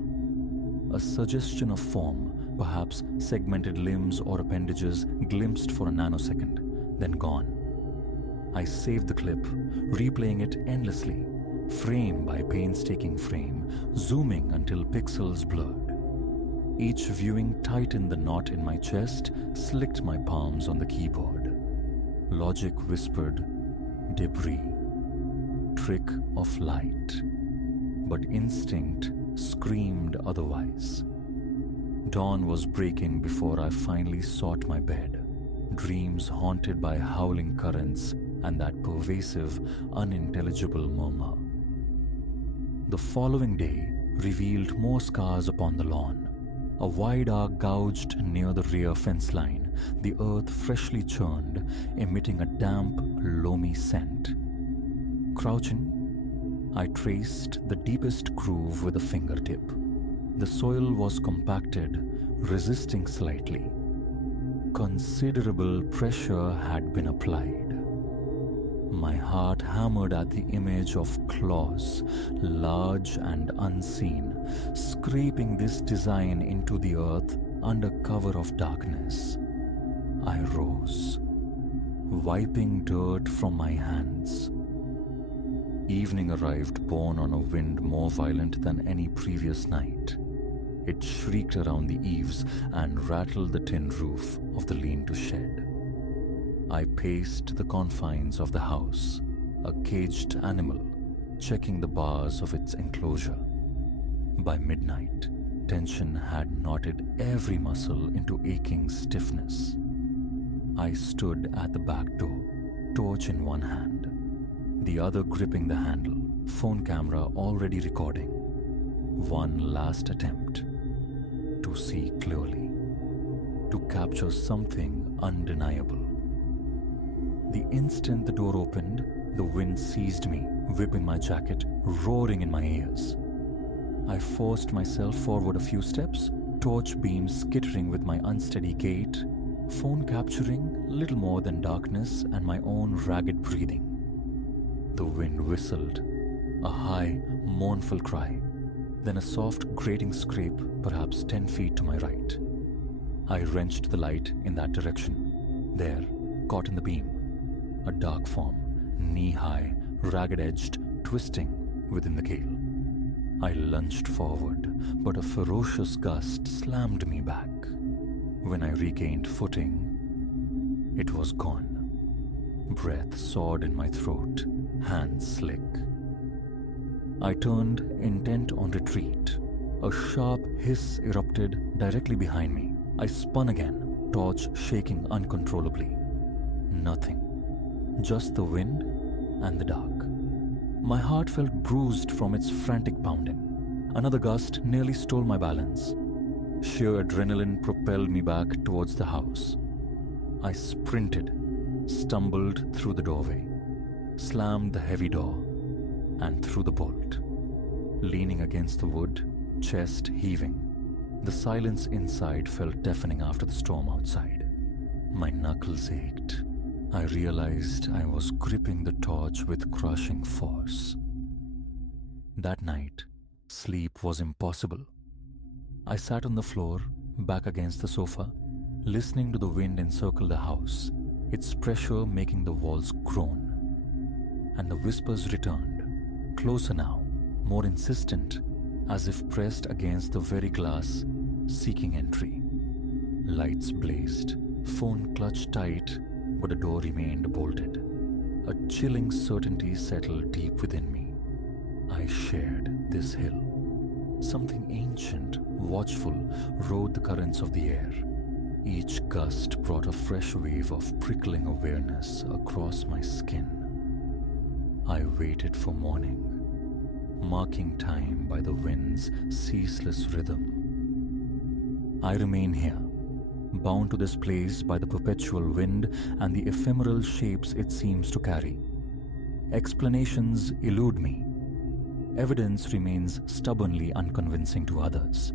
A suggestion of form, perhaps segmented limbs or appendages glimpsed for a nanosecond, then gone. I saved the clip, replaying it endlessly, frame by painstaking frame, zooming until pixels blurred. Each viewing tightened the knot in my chest, slicked my palms on the keyboard. Logic whispered, debris. Trick of light, but instinct screamed otherwise. Dawn was breaking before I finally sought my bed, dreams haunted by howling currents and that pervasive, unintelligible murmur. The following day revealed more scars upon the lawn, a wide arc gouged near the rear fence line, the earth freshly churned, emitting a damp, loamy scent. Crouching, I traced the deepest groove with a fingertip. The soil was compacted, resisting slightly. Considerable pressure had been applied. My heart hammered at the image of claws, large and unseen, scraping this design into the earth under cover of darkness. I rose, wiping dirt from my hands. Evening arrived borne on a wind more violent than any previous night. It shrieked around the eaves and rattled the tin roof of the lean-to shed. I paced the confines of the house, a caged animal, checking the bars of its enclosure. By midnight, tension had knotted every muscle into aching stiffness. I stood at the back door, torch in one hand, the other gripping the handle, phone camera already recording. One last attempt to see clearly, to capture something undeniable. The instant the door opened, the wind seized me, whipping my jacket, roaring in my ears. I forced myself forward a few steps, torch beams skittering with my unsteady gait, phone capturing little more than darkness and my own ragged breathing. The wind whistled, a high, mournful cry, then a soft, grating scrape, perhaps 10 feet to my right. I wrenched the light in that direction. There, caught in the beam, a dark form, knee-high, ragged-edged, twisting within the gale. I lunged forward, but a ferocious gust slammed me back. When I regained footing, it was gone. Breath soared in my throat, hands slick. I turned, intent on retreat. A sharp hiss erupted directly behind me. I spun again, torch shaking uncontrollably. Nothing. Just the wind and the dark. My heart felt bruised from its frantic pounding. Another gust nearly stole my balance. Sheer adrenaline propelled me back towards the house. I sprinted, stumbled through the doorway, slammed the heavy door, and threw the bolt. Leaning against the wood, chest heaving, the silence inside felt deafening after the storm outside. My knuckles ached. I realized I was gripping the torch with crushing force. That night, sleep was impossible. I sat on the floor, back against the sofa, listening to the wind encircle the house, its pressure making the walls groan. And the whispers returned, closer now, more insistent, as if pressed against the very glass, seeking entry. Lights blazed, phone clutched tight, but the door remained bolted. A chilling certainty settled deep within me. I shared this hill. Something ancient, watchful, rode the currents of the air. Each gust brought a fresh wave of prickling awareness across my skin. I waited for morning, marking time by the wind's ceaseless rhythm. I remain here, bound to this place by the perpetual wind and the ephemeral shapes it seems to carry. Explanations elude me. Evidence remains stubbornly unconvincing to others.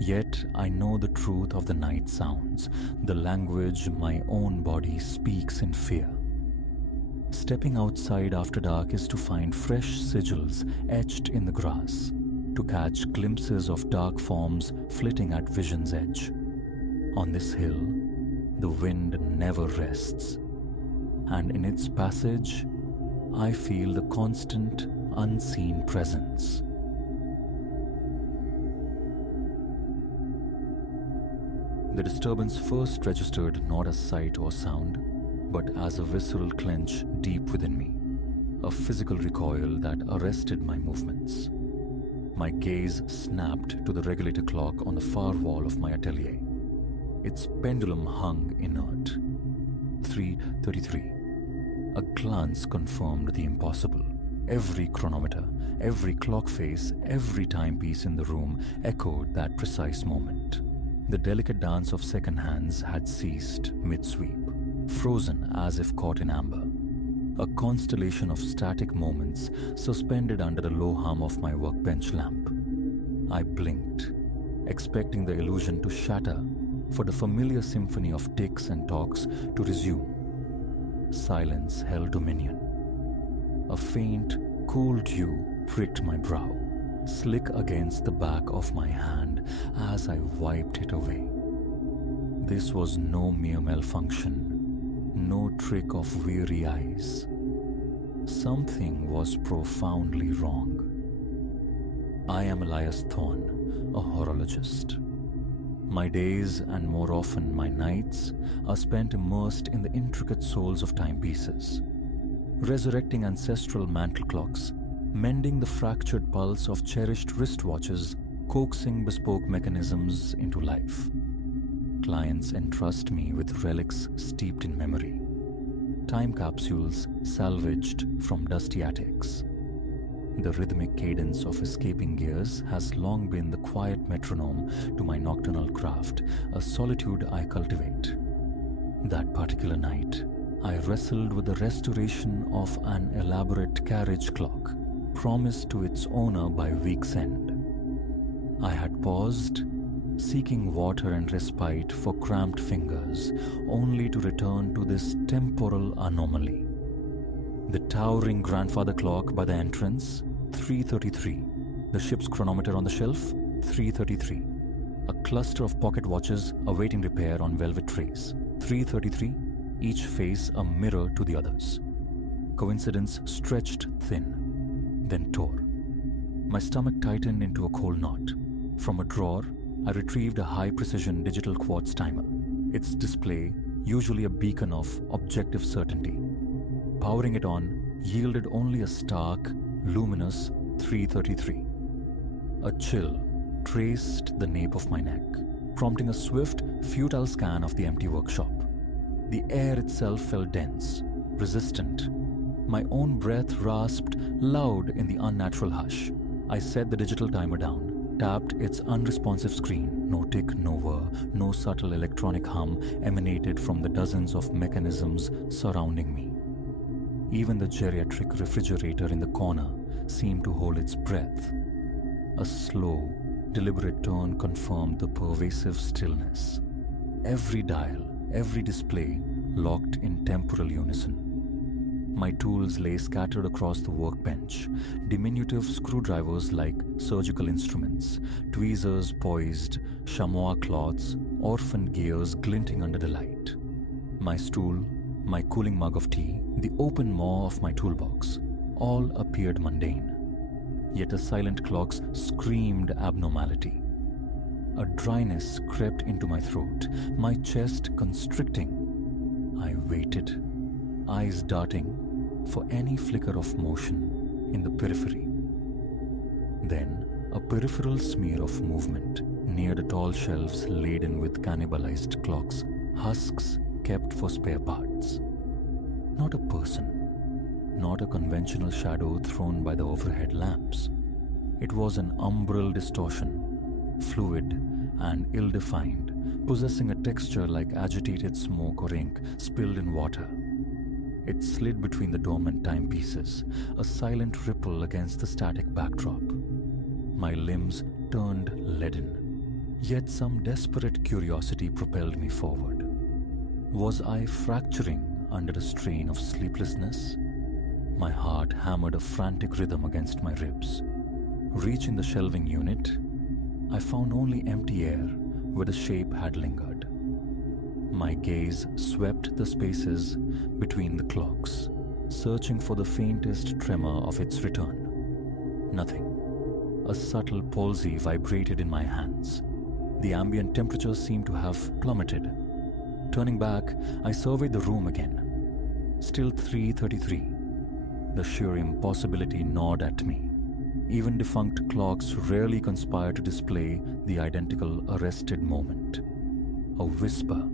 Yet I know the truth of the night sounds, the language my own body speaks in fear. Stepping outside after dark is to find fresh sigils etched in the grass, to catch glimpses of dark forms flitting at vision's edge. On this hill, the wind never rests, and in its passage, I feel the constant, unseen presence. The disturbance first registered not as sight or sound, but as a visceral clench deep within me, a physical recoil that arrested my movements. My gaze snapped to the regulator clock on the far wall of my atelier. Its pendulum hung inert. 3:33. A glance confirmed the impossible. Every chronometer, every clock face, every timepiece in the room echoed that precise moment. The delicate dance of second hands had ceased mid-sweep, frozen as if caught in amber. A constellation of static moments suspended under the low hum of my workbench lamp. I blinked, expecting the illusion to shatter, for the familiar symphony of ticks and talks to resume. Silence held dominion. A faint, cool dew pricked my brow, slick against the back of my hand as I wiped it away. This was no mere malfunction, no trick of weary eyes. Something was profoundly wrong. I am Elias Thorne, a horologist. My days, and more often my nights, are spent immersed in the intricate souls of timepieces, resurrecting ancestral mantle clocks, mending the fractured pulse of cherished wristwatches, coaxing bespoke mechanisms into life. Clients entrust me with relics steeped in memory, time capsules salvaged from dusty attics. The rhythmic cadence of escaping gears has long been the quiet metronome to my nocturnal craft, a solitude I cultivate. That particular night, I wrestled with the restoration of an elaborate carriage clock, promised to its owner by week's end. I had paused, seeking water and respite for cramped fingers, only to return to this temporal anomaly. The towering grandfather clock by the entrance, 3:33. The ship's chronometer on the shelf, 3:33. A cluster of pocket watches awaiting repair on velvet trays, 3:33, each face a mirror to the others. Coincidence stretched thin, then tore. My stomach tightened into a cold knot. From a drawer, I retrieved a high-precision digital quartz timer, its display usually a beacon of objective certainty. Powering it on yielded only a stark, luminous 3:33. A chill traced the nape of my neck, prompting a swift, futile scan of the empty workshop. The air itself felt dense, resistant. My own breath rasped loud in the unnatural hush. I set the digital timer down, tapped its unresponsive screen. No tick, no whir, no subtle electronic hum emanated from the dozens of mechanisms surrounding me. Even the geriatric refrigerator in the corner seemed to hold its breath, A slow, deliberate turn confirmed the pervasive stillness. Every dial, every display locked in temporal unison. My tools lay scattered across the workbench, diminutive screwdrivers like surgical instruments, tweezers poised, chamois cloths, orphan gears glinting under the light. My stool, my cooling mug of tea, the open maw of my toolbox, all appeared mundane. Yet the silent clocks screamed abnormality. A dryness crept into my throat, my chest constricting. I waited, eyes darting for any flicker of motion in the periphery. Then, a peripheral smear of movement near the tall shelves laden with cannibalized clocks, husks kept for spare parts. Not a person, not a conventional shadow thrown by the overhead lamps. It was an umbral distortion, fluid and ill-defined, possessing a texture like agitated smoke or ink spilled in water. It slid between the dormant timepieces, a silent ripple against the static backdrop. My limbs turned leaden, yet some desperate curiosity propelled me forward. Was I fracturing under the strain of sleeplessness? My heart hammered a frantic rhythm against my ribs. Reaching the shelving unit, I found only empty air where the shape had lingered. My gaze swept the spaces between the clocks, searching for the faintest tremor of its return. Nothing. A subtle palsy vibrated in my hands. The ambient temperature seemed to have plummeted. Turning back, I surveyed the room again. Still 3:33. The sheer impossibility gnawed at me. Even defunct clocks rarely conspire to display the identical arrested moment. A whisper,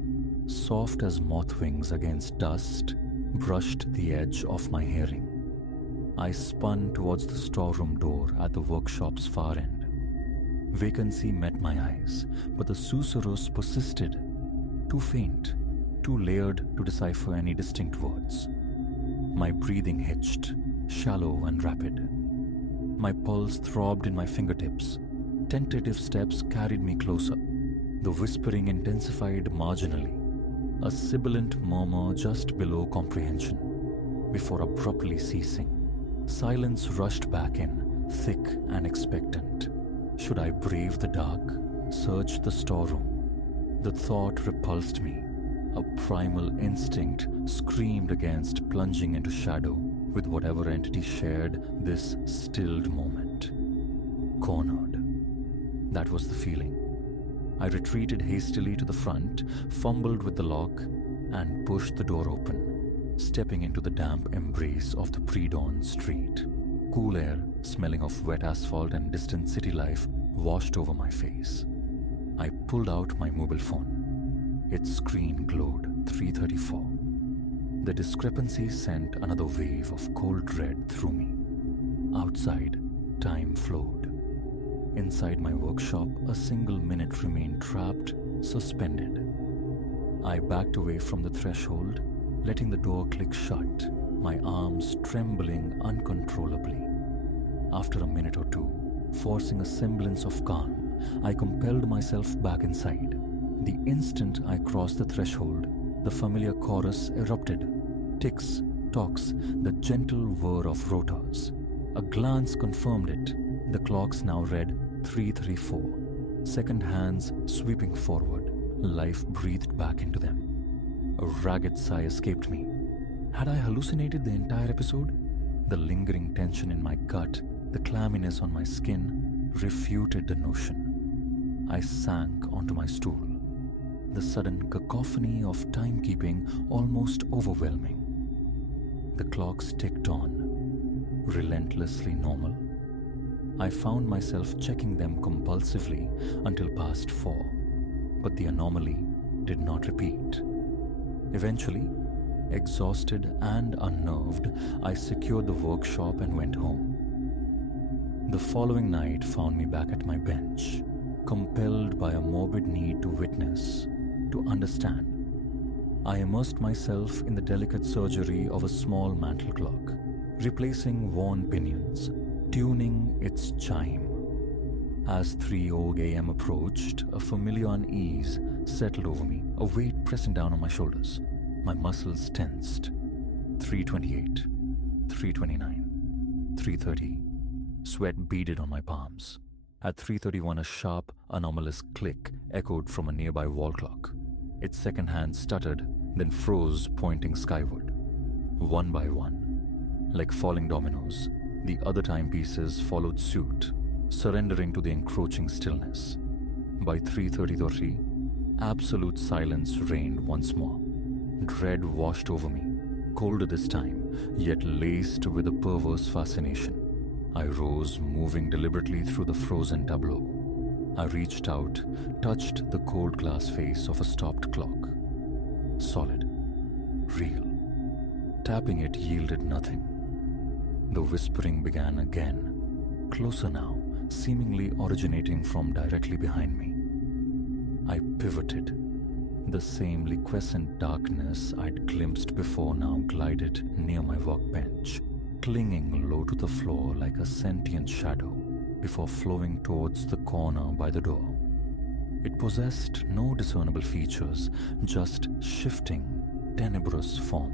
soft as moth wings against dust, brushed the edge of my hearing. I spun towards the storeroom door at the workshop's far end. Vacancy met my eyes, but the susurrus persisted, too faint, too layered to decipher any distinct words. My breathing hitched, shallow and rapid. My pulse throbbed in my fingertips. Tentative steps carried me closer. The whispering intensified marginally, a sibilant murmur just below comprehension, before abruptly ceasing. Silence rushed back in, thick and expectant. Should I brave the dark, search the storeroom? The thought repulsed me. A primal instinct screamed against plunging into shadow with whatever entity shared this stilled moment. Cornered. That was the feeling. I retreated hastily to the front, fumbled with the lock, and pushed the door open, stepping into the damp embrace of the pre-dawn street. Cool air, smelling of wet asphalt and distant city life, washed over my face. I pulled out my mobile phone. Its screen glowed 3:34. The discrepancy sent another wave of cold dread through me. Outside, time flowed. Inside my workshop, a single minute remained trapped, suspended. I backed away from the threshold, letting the door click shut, my arms trembling uncontrollably. After a minute or two, forcing a semblance of calm, I compelled myself back inside. The instant I crossed the threshold, the familiar chorus erupted. Ticks, tocks, the gentle whir of rotors. A glance confirmed it. The clocks now read 3:34. Second hands sweeping forward, life breathed back into them. A ragged sigh escaped me. Had I hallucinated the entire episode? The lingering tension in my gut, the clamminess on my skin, refuted the notion. I sank onto my stool. The sudden cacophony of timekeeping almost overwhelming. The clocks ticked on, relentlessly normal. I found myself checking them compulsively until past 4, but the anomaly did not repeat. Eventually, exhausted and unnerved, I secured the workshop and went home. The following night found me back at my bench, compelled by a morbid need to witness, to understand. I immersed myself in the delicate surgery of a small mantel clock, replacing worn pinions, tuning its chime. As 3:00 a.m. approached, a familiar unease settled over me, a weight pressing down on my shoulders. My muscles tensed. 3:28, 3:29, 3:30. Sweat beaded on my palms. At 3:31, a sharp, anomalous click echoed from a nearby wall clock. Its second hand stuttered, then froze, pointing skyward. One by one, like falling dominoes, the other timepieces followed suit, surrendering to the encroaching stillness. By 3:33, absolute silence reigned once more. Dread washed over me, colder this time, yet laced with a perverse fascination. I rose, moving deliberately through the frozen tableau. I reached out, touched the cold glass face of a stopped clock. Solid. Real. Tapping it yielded nothing. The whispering began again, closer now, seemingly originating from directly behind me. I pivoted. The same liquescent darkness I'd glimpsed before now glided near my workbench, clinging low to the floor like a sentient shadow before flowing towards the corner by the door. It possessed no discernible features, just shifting, tenebrous form.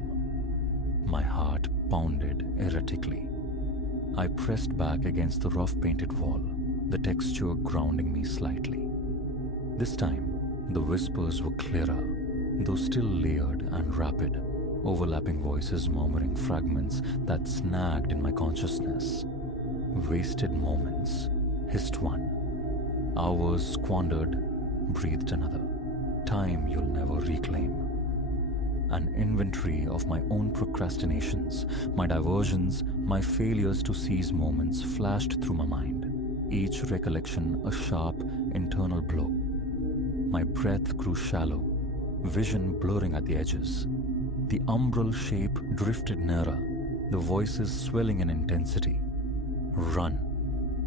My heart pounded erratically. I pressed back against the rough-painted wall, the texture grounding me slightly. This time, the whispers were clearer, though still layered and rapid, overlapping voices murmuring fragments that snagged in my consciousness. Wasted moments, hissed one. Hours squandered, breathed another. Time you'll never reclaim. An inventory of my own procrastinations, my diversions, my failures to seize moments flashed through my mind, each recollection a sharp internal blow. My breath grew shallow, vision blurring at the edges. The umbral shape drifted nearer, the voices swelling in intensity. Run.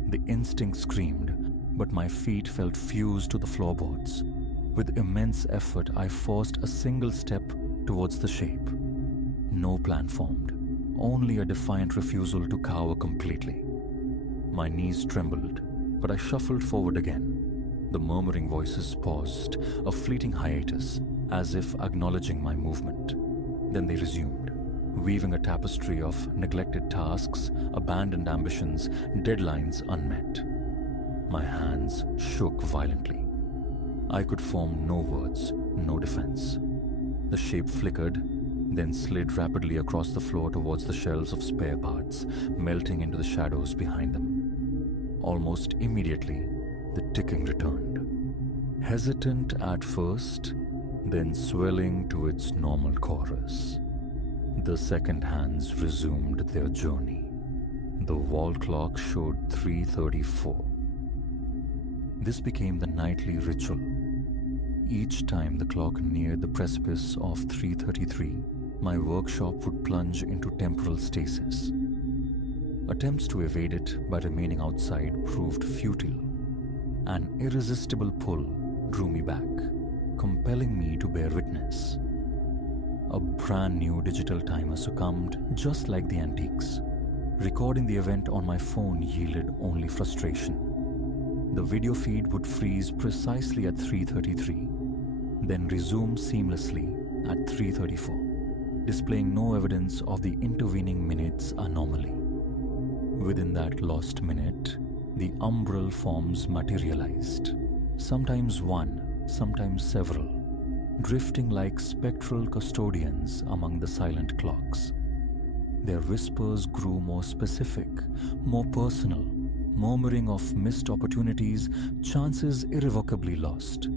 The instinct screamed, but my feet felt fused to the floorboards. With immense effort, I forced a single step towards the shape. No plan formed, only a defiant refusal to cower completely. My knees trembled, but I shuffled forward again. The murmuring voices paused, a fleeting hiatus, as if acknowledging my movement. Then they resumed, weaving a tapestry of neglected tasks, abandoned ambitions, deadlines unmet. My hands shook violently. I could form no words, no defense. The shape flickered, then slid rapidly across the floor towards the shelves of spare parts, melting into the shadows behind them. Almost immediately, the ticking returned. Hesitant at first, then swelling to its normal chorus. The second hands resumed their journey. The wall clock showed 3:34. This became the nightly ritual. Each time the clock neared the precipice of 3:33, my workshop would plunge into temporal stasis. Attempts to evade it by remaining outside proved futile. An irresistible pull drew me back, compelling me to bear witness. A brand new digital timer succumbed just like the antiques. Recording the event on my phone yielded only frustration. The video feed would freeze precisely at 3:33, then resume seamlessly at 3:34, displaying no evidence of the intervening minute's anomaly. Within that lost minute, the umbral forms materialized, sometimes one, sometimes several, drifting like spectral custodians among the silent clocks. Their whispers grew more specific, more personal, murmuring of missed opportunities, chances irrevocably lost.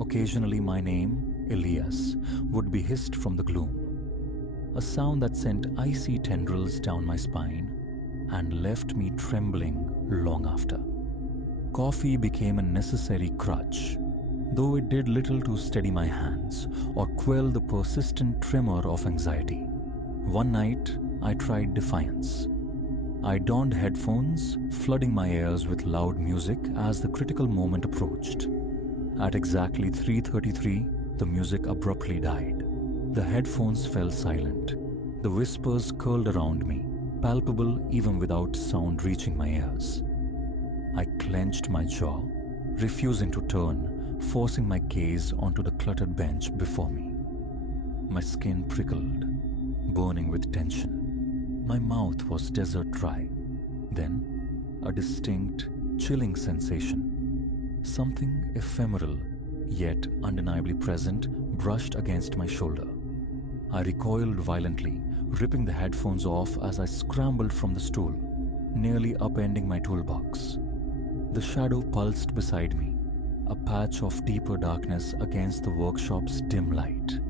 Occasionally my name, Elias, would be hissed from the gloom, a sound that sent icy tendrils down my spine and left me trembling long after. Coffee became a necessary crutch, though it did little to steady my hands or quell the persistent tremor of anxiety. One night, I tried defiance. I donned headphones, flooding my ears with loud music as the critical moment approached. At exactly 3:33, the music abruptly died. The headphones fell silent. The whispers curled around me, palpable even without sound reaching my ears. I clenched my jaw, refusing to turn, forcing my gaze onto the cluttered bench before me. My skin prickled, burning with tension. My mouth was desert dry. Then, a distinct, chilling sensation. Something ephemeral, yet undeniably present, brushed against my shoulder. I recoiled violently, ripping the headphones off as I scrambled from the stool, nearly upending my toolbox. The shadow pulsed beside me, a patch of deeper darkness against the workshop's dim light.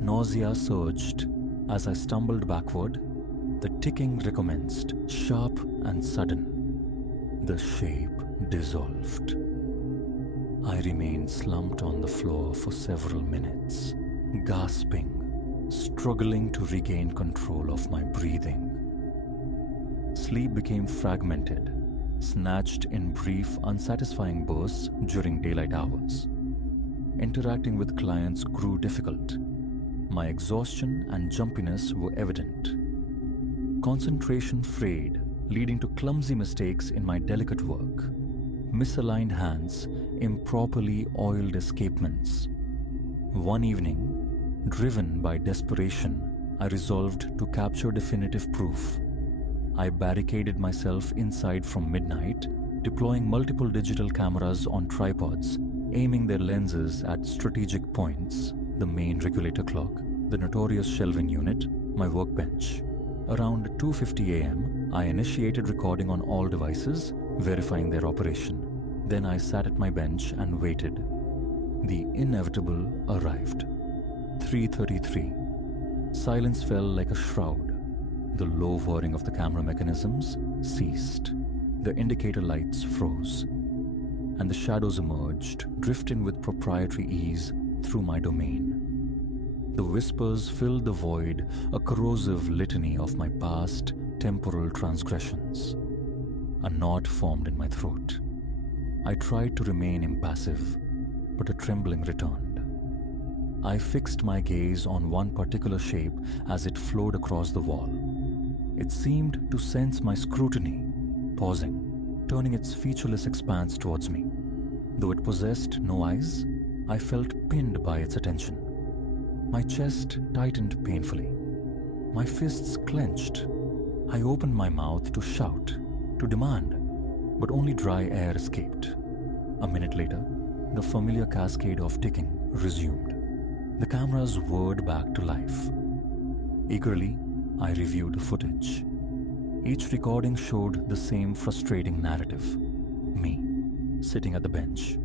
Nausea surged as I stumbled backward. The ticking recommenced, sharp and sudden. The shape dissolved. I remained slumped on the floor for several minutes, gasping, struggling to regain control of my breathing. Sleep became fragmented, snatched in brief, unsatisfying bursts during daylight hours. Interacting with clients grew difficult. My exhaustion and jumpiness were evident. Concentration frayed, leading to clumsy mistakes in my delicate work. Misaligned hands, improperly oiled escapements. One evening, driven by desperation, I resolved to capture definitive proof. I barricaded myself inside from midnight, deploying multiple digital cameras on tripods, aiming their lenses at strategic points: the main regulator clock, the notorious shelving unit, my workbench. Around 2:50 a.m., I initiated recording on all devices, verifying their operation. Then I sat at my bench and waited. The inevitable arrived. 3:33. Silence fell like a shroud. The low whirring of the camera mechanisms ceased. The indicator lights froze. And the shadows emerged, drifting with proprietary ease through my domain. The whispers filled the void, a corrosive litany of my past temporal transgressions. A knot formed in my throat. I tried to remain impassive, but a trembling returned. I fixed my gaze on one particular shape as it flowed across the wall. It seemed to sense my scrutiny, pausing, turning its featureless expanse towards me. Though it possessed no eyes, I felt pinned by its attention. My chest tightened painfully. My fists clenched. I opened my mouth to shout, to demand, but only dry air escaped. A minute later, the familiar cascade of ticking resumed. The cameras whirred back to life. Eagerly, I reviewed the footage. Each recording showed the same frustrating narrative. Me, sitting at the bench.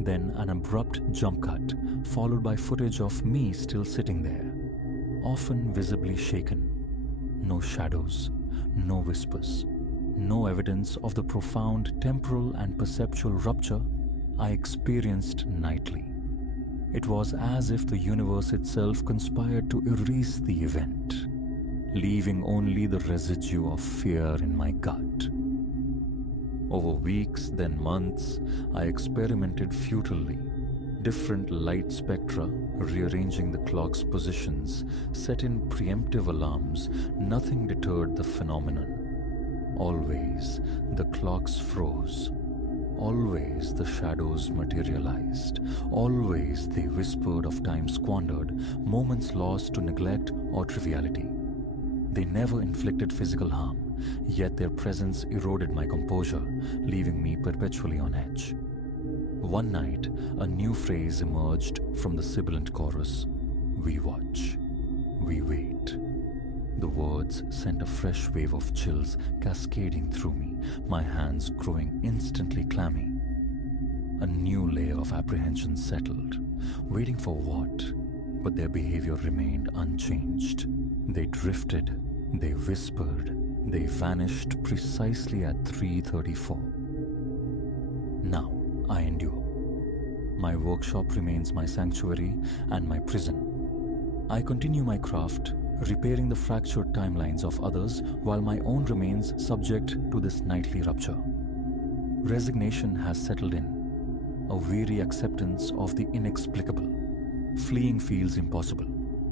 Then an abrupt jump cut, followed by footage of me still sitting there, often visibly shaken. No shadows, no whispers, no evidence of the profound temporal and perceptual rupture I experienced nightly. It was as if the universe itself conspired to erase the event, leaving only the residue of fear in my gut. Over weeks, then months, I experimented futilely. Different light spectra, rearranging the clock's positions, set in preemptive alarms. Nothing deterred the phenomenon. Always, the clocks froze. Always, the shadows materialized. Always, they whispered of time squandered, moments lost to neglect or triviality. They never inflicted physical harm, yet their presence eroded my composure, leaving me perpetually on edge. One night, a new phrase emerged from the sibilant chorus. We watch. We wait. The words sent a fresh wave of chills cascading through me, my hands growing instantly clammy. A new layer of apprehension settled. Waiting for what? But their behavior remained unchanged. They drifted, they whispered, they vanished precisely at 3:34. Now I endure. My workshop remains my sanctuary and my prison. I continue my craft, repairing the fractured timelines of others while my own remains subject to this nightly rupture. Resignation has settled in, a weary acceptance of the inexplicable. Fleeing feels impossible.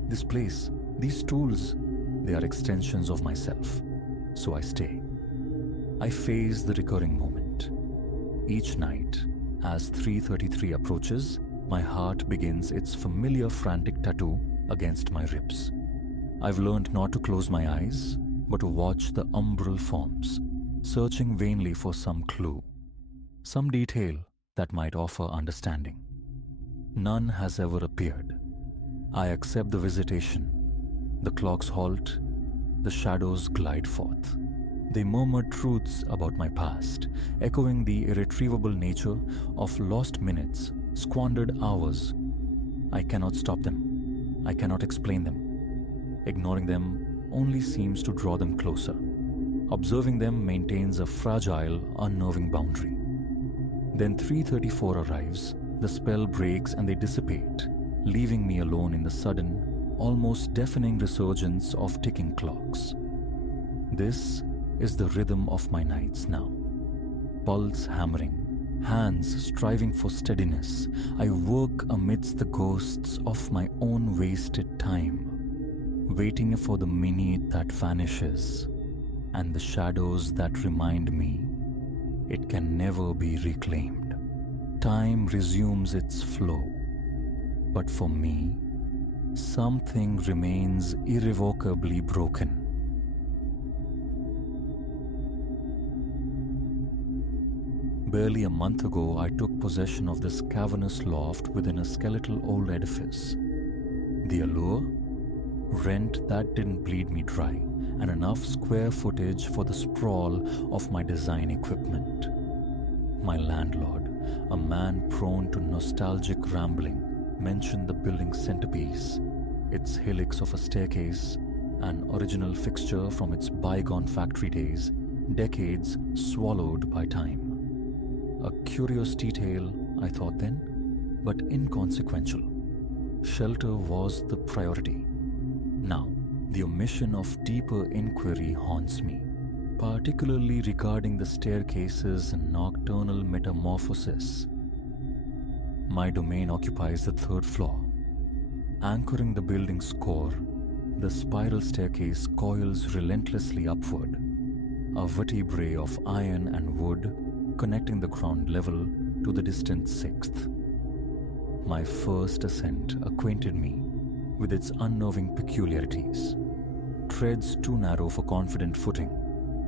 This place, these tools, they are extensions of myself. So I stay. I face the recurring moment, Each night, as 3:33 approaches, my heart begins its familiar frantic tattoo against my ribs. I've learned not to close my eyes, but to watch the umbral forms, searching vainly for some clue, some detail that might offer understanding. None has ever appeared. I accept the visitation. The clocks halt, the shadows glide forth. They murmur truths about my past, echoing the irretrievable nature of lost minutes, squandered hours. I cannot stop them. I cannot explain them. Ignoring them only seems to draw them closer. Observing them maintains a fragile, unnerving boundary. Then 3:34 arrives, the spell breaks and they dissipate, leaving me alone in the sudden, almost deafening resurgence of ticking clocks. This is the rhythm of my nights now. Pulse hammering, hands striving for steadiness, I work amidst the ghosts of my own wasted time, waiting for the minute that vanishes and the shadows that remind me it can never be reclaimed. Time resumes its flow, but for me, something remains irrevocably broken. Barely a month ago, I took possession of this cavernous loft within a skeletal old edifice. The allure? Rent that didn't bleed me dry, and enough square footage for the sprawl of my design equipment. My landlord, a man prone to nostalgic rambling, mentioned the building's centerpiece, its helix of a staircase, an original fixture from its bygone factory days, decades swallowed by time. A curious detail, I thought then, but inconsequential. Shelter was the priority. Now, the omission of deeper inquiry haunts me, particularly regarding the staircase's nocturnal metamorphosis. My domain occupies the 3rd floor. Anchoring the building's core, the spiral staircase coils relentlessly upward, a vertebrae of iron and wood connecting the ground level to the distant 6th. My first ascent acquainted me with its unnerving peculiarities. Treads too narrow for confident footing,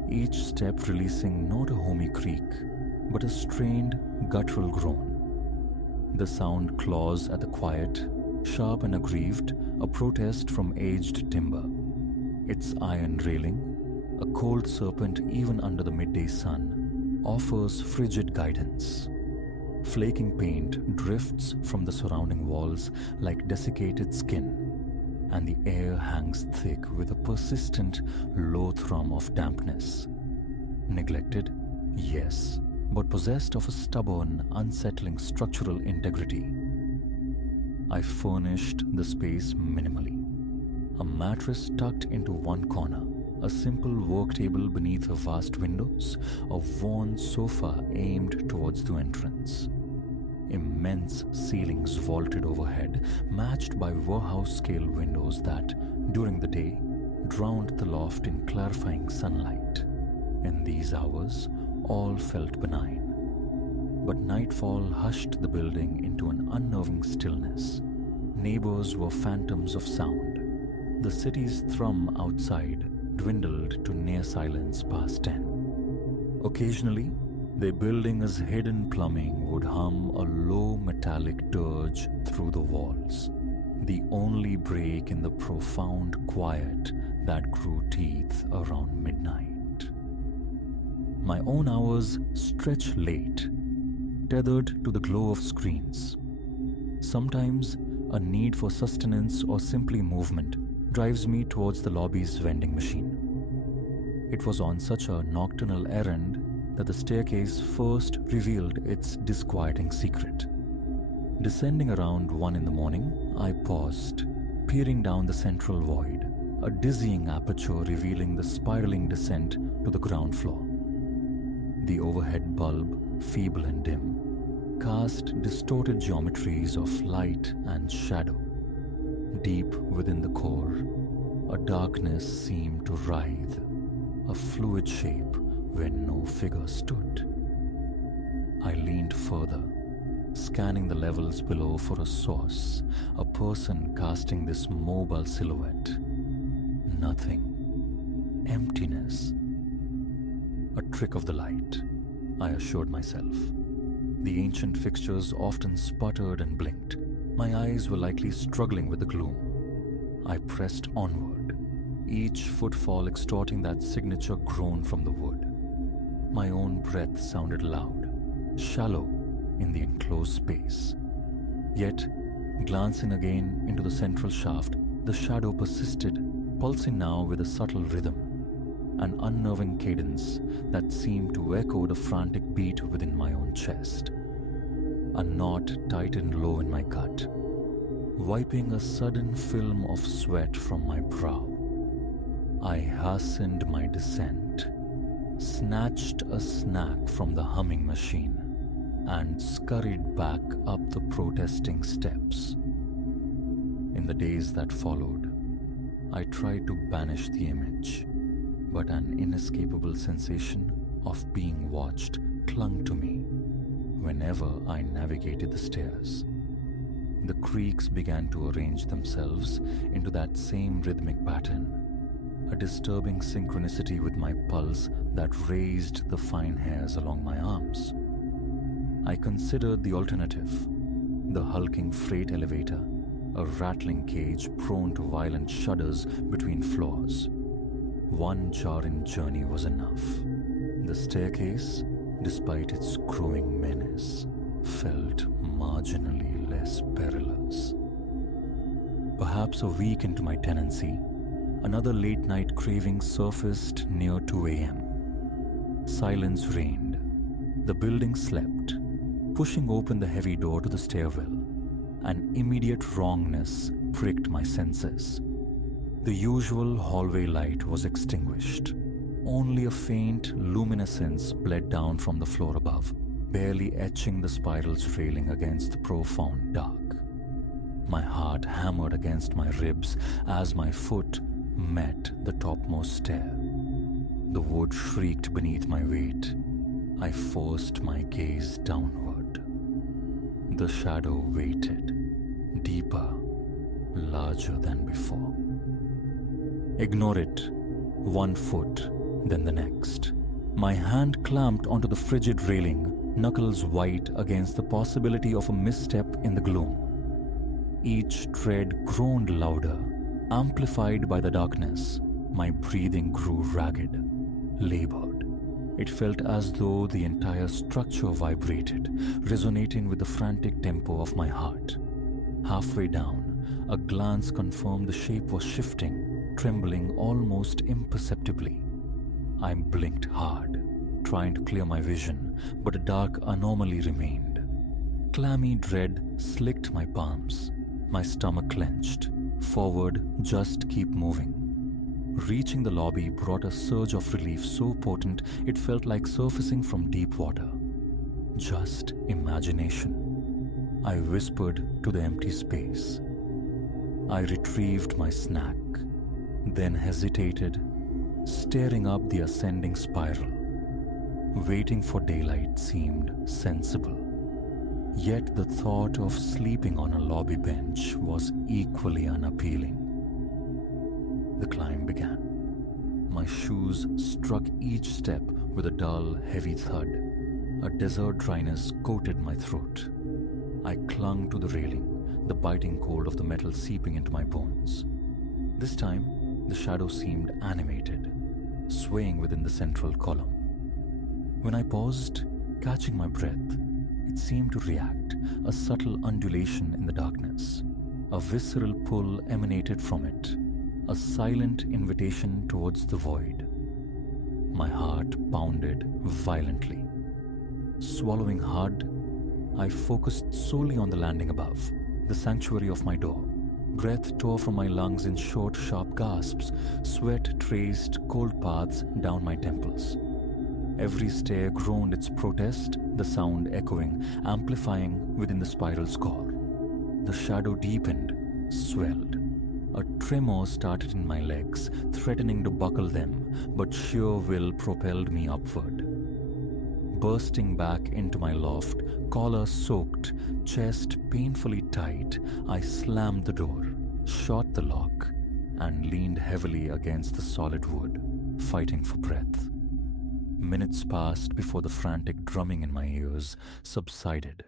each step releasing not a homey creak, but a strained, guttural groan. The sound claws at the quiet, sharp and aggrieved, a protest from aged timber. Its iron railing, a cold serpent even under the midday sun, offers frigid guidance. Flaking paint drifts from the surrounding walls like desiccated skin, and the air hangs thick with a persistent low thrum of dampness. Neglected? Yes, but possessed of a stubborn, unsettling structural integrity. I furnished the space minimally. A mattress tucked into one corner, a simple work table beneath her vast windows, a worn sofa aimed towards the entrance. Immense ceilings vaulted overhead, matched by warehouse-scale windows that, during the day, drowned the loft in clarifying sunlight. In these hours, all felt benign. But nightfall hushed the building into an unnerving stillness. Neighbors were phantoms of sound. The city's thrum outside dwindled to near silence past 10. Occasionally, the building's hidden plumbing would hum a low metallic dirge through the walls, the only break in the profound quiet that grew teeth around midnight. My own hours stretch late, tethered to the glow of screens. Sometimes a need for sustenance or simply movement drives me towards the lobby's vending machine. It was on such a nocturnal errand that the staircase first revealed its disquieting secret. Descending around 1 in the morning, I paused, peering down the central void, a dizzying aperture revealing the spiraling descent to the ground floor. The overhead bulb, feeble and dim, cast distorted geometries of light and shadow. Deep within the core, a darkness seemed to writhe, a fluid shape where no figure stood. I leaned further, scanning the levels below for a source, a person casting this mobile silhouette. Nothing. Emptiness. A trick of the light, I assured myself. The ancient fixtures often sputtered and blinked. My eyes were likely struggling with the gloom. I pressed onward, each footfall extorting that signature groan from the wood. My own breath sounded loud, shallow in the enclosed space. Yet, glancing again into the central shaft, the shadow persisted, pulsing now with a subtle rhythm, an unnerving cadence that seemed to echo the frantic beat within my own chest. A knot tightened low in my gut, wiping a sudden film of sweat from my brow. I hastened my descent, snatched a snack from the humming machine, and scurried back up the protesting steps. In the days that followed, I tried to banish the image, but an inescapable sensation of being watched clung to me whenever I navigated the stairs. The creaks began to arrange themselves into that same rhythmic pattern, a disturbing synchronicity with my pulse that raised the fine hairs along my arms. I considered the alternative, the hulking freight elevator, a rattling cage prone to violent shudders between floors. One jarring journey was enough. The staircase, despite its growing menace, felt marginally less perilous. Perhaps a week into my tenancy, another late-night craving surfaced near 2 a.m. Silence reigned. The building slept, pushing open the heavy door to the stairwell. An immediate wrongness pricked my senses. The usual hallway light was extinguished. Only a faint luminescence bled down from the floor above, barely etching the spiral's railing against the profound dark. My heart hammered against my ribs as my foot met the topmost stair. The wood shrieked beneath my weight. I forced my gaze downward. The shadow waited, deeper, larger than before. Ignore it. 1 foot, then the next. My hand clamped onto the frigid railing, knuckles white against the possibility of a misstep in the gloom. Each tread groaned louder, amplified by the darkness. My breathing grew ragged, labored. It felt as though the entire structure vibrated, resonating with the frantic tempo of my heart. Halfway down, a glance confirmed the shape was shifting, trembling almost imperceptibly. I blinked hard, trying to clear my vision, but a dark anomaly remained. Clammy dread slicked my palms. My stomach clenched. Forward, just keep moving. Reaching the lobby brought a surge of relief so potent it felt like surfacing from deep water. Just imagination. I whispered to the empty space. I retrieved my snack, then hesitated, staring up the ascending spiral. Waiting for daylight seemed sensible. Yet the thought of sleeping on a lobby bench was equally unappealing. The climb began. My shoes struck each step with a dull, heavy thud. A desert dryness coated my throat. I clung to the railing, the biting cold of the metal seeping into my bones. This time, the shadow seemed animated, swaying within the central column. When I paused, catching my breath, it seemed to react, a subtle undulation in the darkness. A visceral pull emanated from it, a silent invitation towards the void. My heart pounded violently. Swallowing hard, I focused solely on the landing above, the sanctuary of my door. Breath tore from my lungs in short, sharp gasps. Sweat traced cold paths down my temples. Every stair groaned its protest, the sound echoing, amplifying within the spiral's core. The shadow deepened, swelled. A tremor started in my legs, threatening to buckle them, but sheer will propelled me upward. Bursting back into my loft, collar soaked, chest painfully tight, I slammed the door, shot the lock, and leaned heavily against the solid wood, fighting for breath. Minutes passed before the frantic drumming in my ears subsided.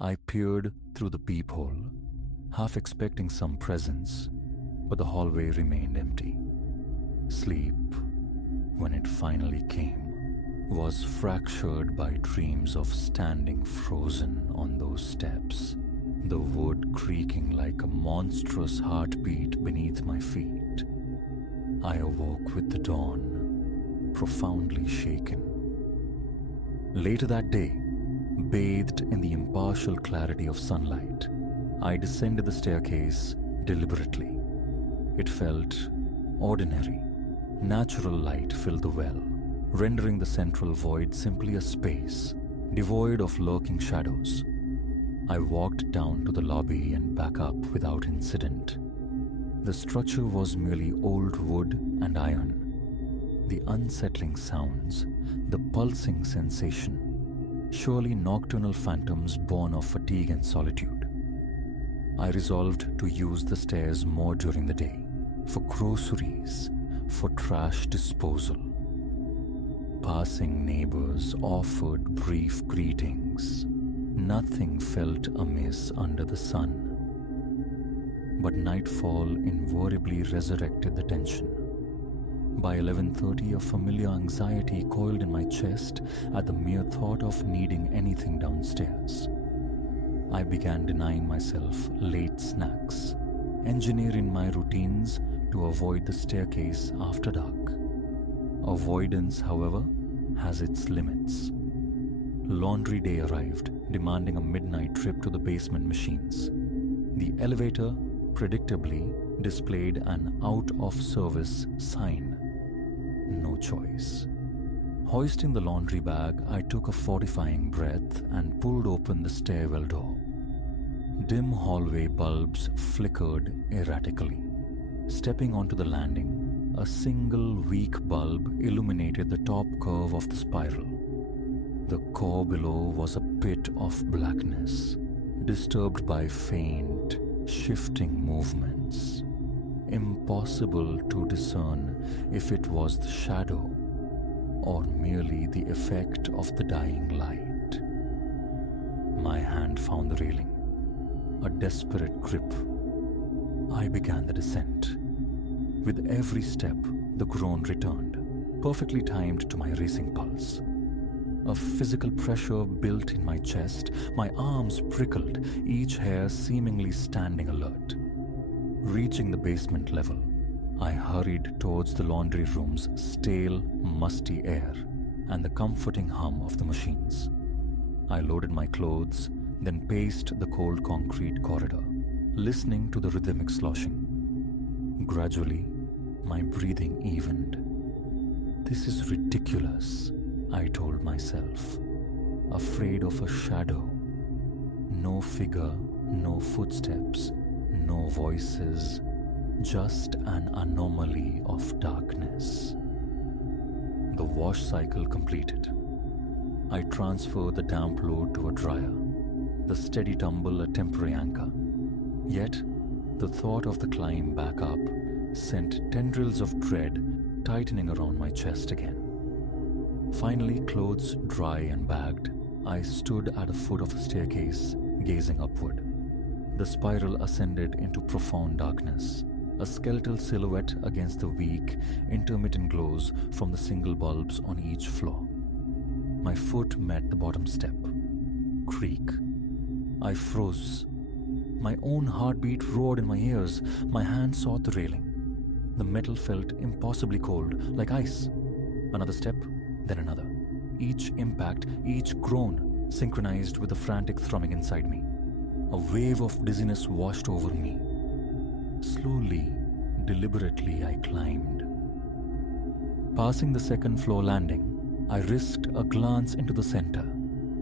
I peered through the peephole, half expecting some presence, but the hallway remained empty. Sleep, when it finally came, was fractured by dreams of standing frozen on those steps, the wood creaking like a monstrous heartbeat beneath my feet. I awoke with the dawn, profoundly shaken. Later that day, bathed in the impartial clarity of sunlight, I descended the staircase deliberately. It felt ordinary. Natural light filled the well, rendering the central void simply a space, devoid of lurking shadows. I walked down to the lobby and back up without incident. The structure was merely old wood and iron. The unsettling sounds, the pulsing sensation, surely nocturnal phantoms born of fatigue and solitude. I resolved to use the stairs more during the day, for groceries, for trash disposal. Passing neighbors offered brief greetings. Nothing felt amiss under the sun. But nightfall invariably resurrected the tension. By 11:30, a familiar anxiety coiled in my chest at the mere thought of needing anything downstairs. I began denying myself late snacks, engineering my routines to avoid the staircase after dark. Avoidance, however, has its limits. Laundry day arrived, demanding a midnight trip to the basement machines. The elevator predictably displayed an out-of-service sign. No choice. Hoisting the laundry bag, I took a fortifying breath and pulled open the stairwell door. Dim hallway bulbs flickered erratically. Stepping onto the landing, a single weak bulb illuminated the top curve of the spiral. The core below was a pit of blackness, disturbed by faint, shifting movements. Impossible to discern if it was the shadow or merely the effect of the dying light. My hand found the railing. A desperate grip. I began the descent. With every step, the groan returned, perfectly timed to my racing pulse. A physical pressure built in my chest, my arms prickled, each hair seemingly standing alert. Reaching the basement level, I hurried towards the laundry room's stale, musty air and the comforting hum of the machines. I loaded my clothes, then paced the cold concrete corridor, listening to the rhythmic sloshing. Gradually, my breathing evened. This is ridiculous, I told myself, afraid of a shadow. No figure, no footsteps, no voices, just an anomaly of darkness. The wash cycle completed. I transferred the damp load to a dryer, the steady tumble a temporary anchor. Yet, the thought of the climb back up sent tendrils of dread tightening around my chest again. Finally, clothes dry and bagged, I stood at the foot of the staircase, gazing upward. The spiral ascended into profound darkness, a skeletal silhouette against the weak, intermittent glows from the single bulbs on each floor. My foot met the bottom step. Creak. I froze. My own heartbeat roared in my ears. My hand sought the railing. The metal felt impossibly cold, like ice. Another step, then another. Each impact, each groan, synchronized with the frantic thrumming inside me. A wave of dizziness washed over me. Slowly, deliberately, I climbed. Passing the second-floor landing, I risked a glance into the center.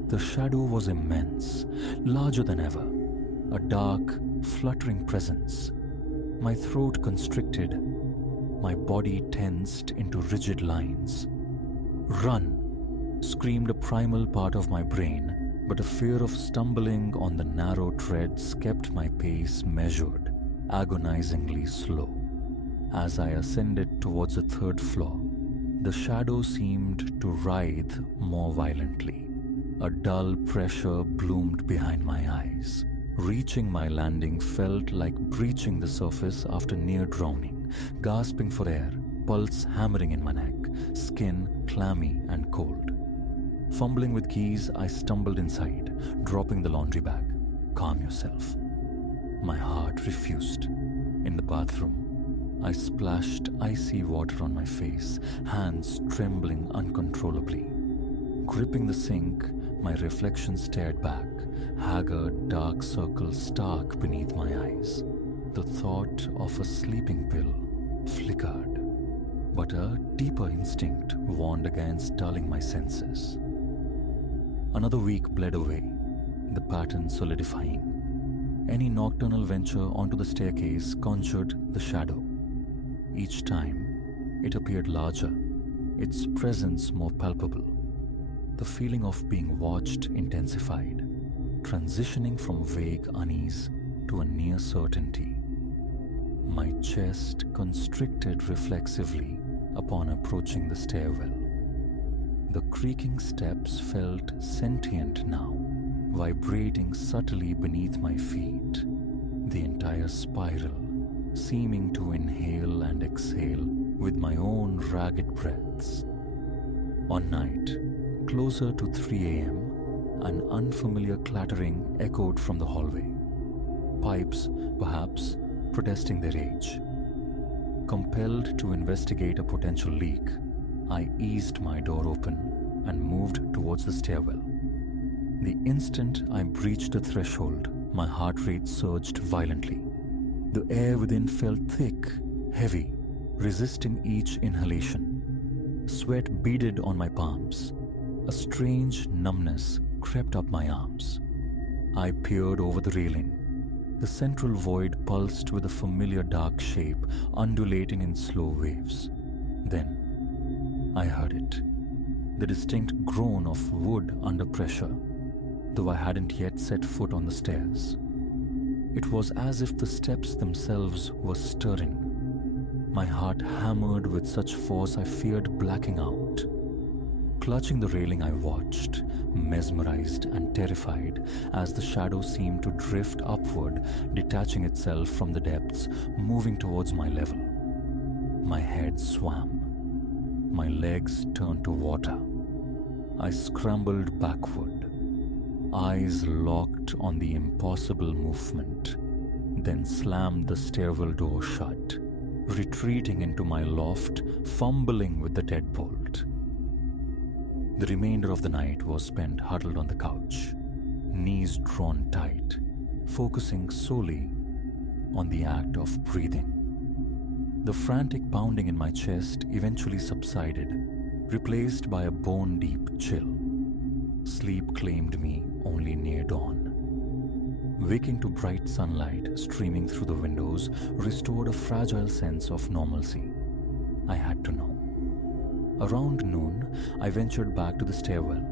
The shadow was immense, larger than ever. A dark, fluttering presence. My throat constricted. My body tensed into rigid lines. Run! screamed a primal part of my brain, but a fear of stumbling on the narrow treads kept my pace measured, agonizingly slow. As I ascended towards the third floor, the shadow seemed to writhe more violently. A dull pressure bloomed behind my eyes. Reaching my landing felt like breaching the surface after near drowning, gasping for air, pulse hammering in my neck, skin clammy and cold. Fumbling with keys, I stumbled inside, dropping the laundry bag. Calm yourself. My heart refused. In the bathroom, I splashed icy water on my face, hands trembling uncontrollably. Gripping the sink, my reflection stared back, haggard dark circles stark beneath my eyes. The thought of a sleeping pill flickered, but a deeper instinct warned against dulling my senses. Another week bled away, the pattern solidifying. Any nocturnal venture onto the staircase conjured the shadow. Each time, it appeared larger, its presence more palpable. The feeling of being watched intensified, transitioning from vague unease to a near certainty. My chest constricted reflexively upon approaching the stairwell. The creaking steps felt sentient now, vibrating subtly beneath my feet, the entire spiral seeming to inhale and exhale with my own ragged breaths. One night, closer to 3 a.m., an unfamiliar clattering echoed from the hallway. Pipes, perhaps, protesting their age. Compelled to investigate a potential leak, I eased my door open and moved towards the stairwell. The instant I breached the threshold, my heart rate surged violently. The air within felt thick, heavy, resisting each inhalation. Sweat beaded on my palms. A strange numbness crept up my arms. I peered over the railing. The central void pulsed with a familiar dark shape, undulating in slow waves. Then, I heard it. The distinct groan of wood under pressure, though I hadn't yet set foot on the stairs. It was as if the steps themselves were stirring. My heart hammered with such force I feared blacking out. Clutching the railing, I watched, mesmerized and terrified, as the shadow seemed to drift upward, detaching itself from the depths, moving towards my level. My head swam. My legs turned to water. I scrambled backward, eyes locked on the impossible movement, then slammed the stairwell door shut, retreating into my loft, fumbling with the deadbolt. The remainder of the night was spent huddled on the couch, knees drawn tight, focusing solely on the act of breathing. The frantic pounding in my chest eventually subsided, replaced by a bone-deep chill. Sleep claimed me only near dawn. Waking to bright sunlight streaming through the windows restored a fragile sense of normalcy. I had to know. Around noon, I ventured back to the stairwell.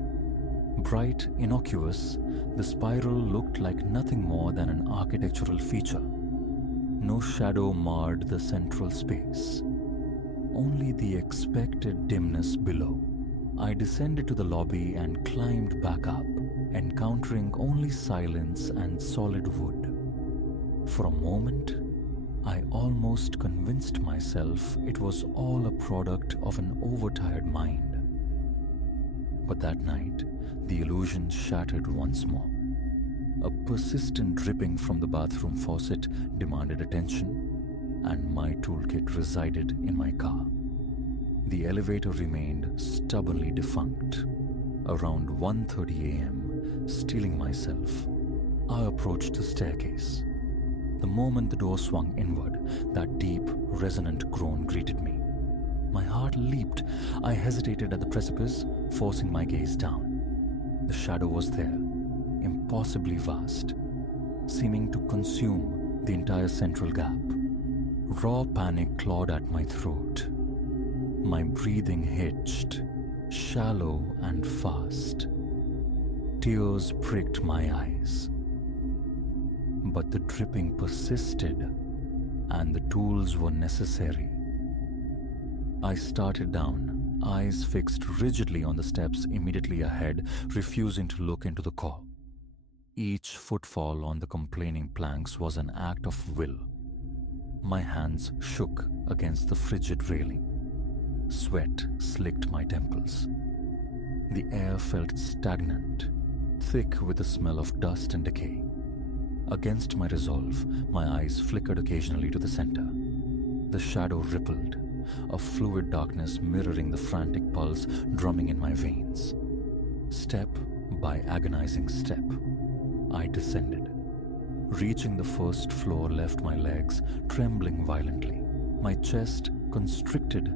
Bright, innocuous, the spiral looked like nothing more than an architectural feature. No shadow marred the central space. Only the expected dimness below. I descended to the lobby and climbed back up, encountering only silence and solid wood. For a moment, I almost convinced myself it was all a product of an overtired mind. But that night, the illusion shattered once more. A persistent dripping from the bathroom faucet demanded attention, and my toolkit resided in my car. The elevator remained stubbornly defunct. Around 1:30 a.m., steeling myself, I approached the staircase. The moment the door swung inward, that deep, resonant groan greeted me. My heart leaped. I hesitated at the precipice, forcing my gaze down. The shadow was there, impossibly vast, seeming to consume the entire central gap. Raw panic clawed at my throat. My breathing hitched. shallow and fast. Tears pricked my eyes. But the dripping persisted, and the tools were necessary. I started down, eyes fixed rigidly on the steps immediately ahead, refusing to look into the core. Each footfall on the complaining planks was an act of will. My hands shook against the frigid railing. Sweat slicked my temples. The air felt stagnant, thick with the smell of dust and decay. Against my resolve, my eyes flickered occasionally to the center. The shadow rippled, a fluid darkness mirroring the frantic pulse drumming in my veins. Step by agonizing step, I descended. Reaching the first floor left my legs trembling violently, my chest constricted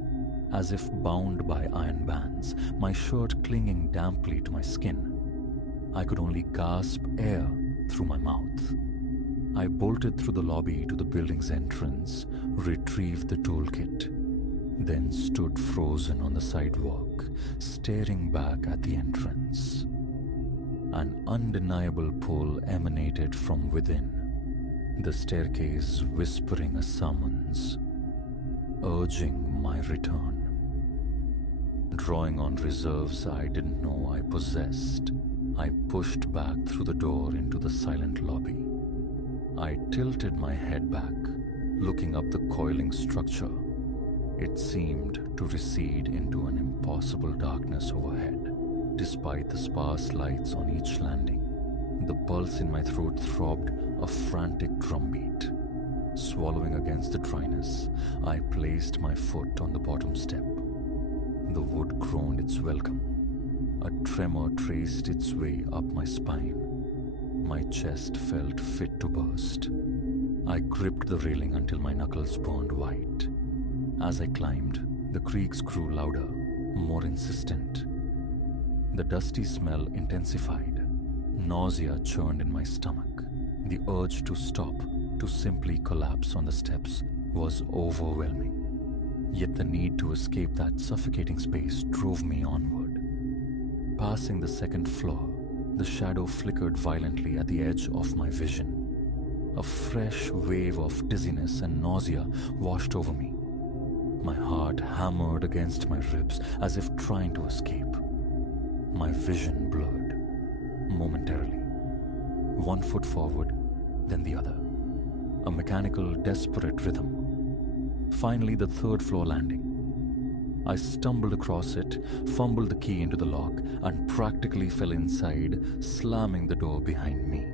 as if bound by iron bands, my shirt clinging damply to my skin. I could only gasp air through my mouth. I bolted through the lobby to the building's entrance, retrieved the toolkit, then stood frozen on the sidewalk, staring back at the entrance. An undeniable pull emanated from within, the staircase whispering a summons, urging my return. Drawing on reserves I didn't know I possessed, I pushed back through the door into the silent lobby. I tilted my head back, looking up the coiling structure. It seemed to recede into an impossible darkness overhead, despite the sparse lights on each landing. The pulse in my throat throbbed a frantic drumbeat. Swallowing against the dryness, I placed my foot on the bottom step. The wood groaned its welcome. A tremor traced its way up my spine. My chest felt fit to burst. I gripped the railing until my knuckles burned white. As I climbed, the creaks grew louder, more insistent. The dusty smell intensified. Nausea churned in my stomach. The urge to stop, to simply collapse on the steps, was overwhelming. Yet the need to escape that suffocating space drove me onward. Passing the second floor, the shadow flickered violently at the edge of my vision. A fresh wave of dizziness and nausea washed over me. My heart hammered against my ribs as if trying to escape. My vision blurred, momentarily. One foot forward, then the other. A mechanical, desperate rhythm. Finally, the third floor landing. I stumbled across it, fumbled the key into the lock, and practically fell inside, slamming the door behind me.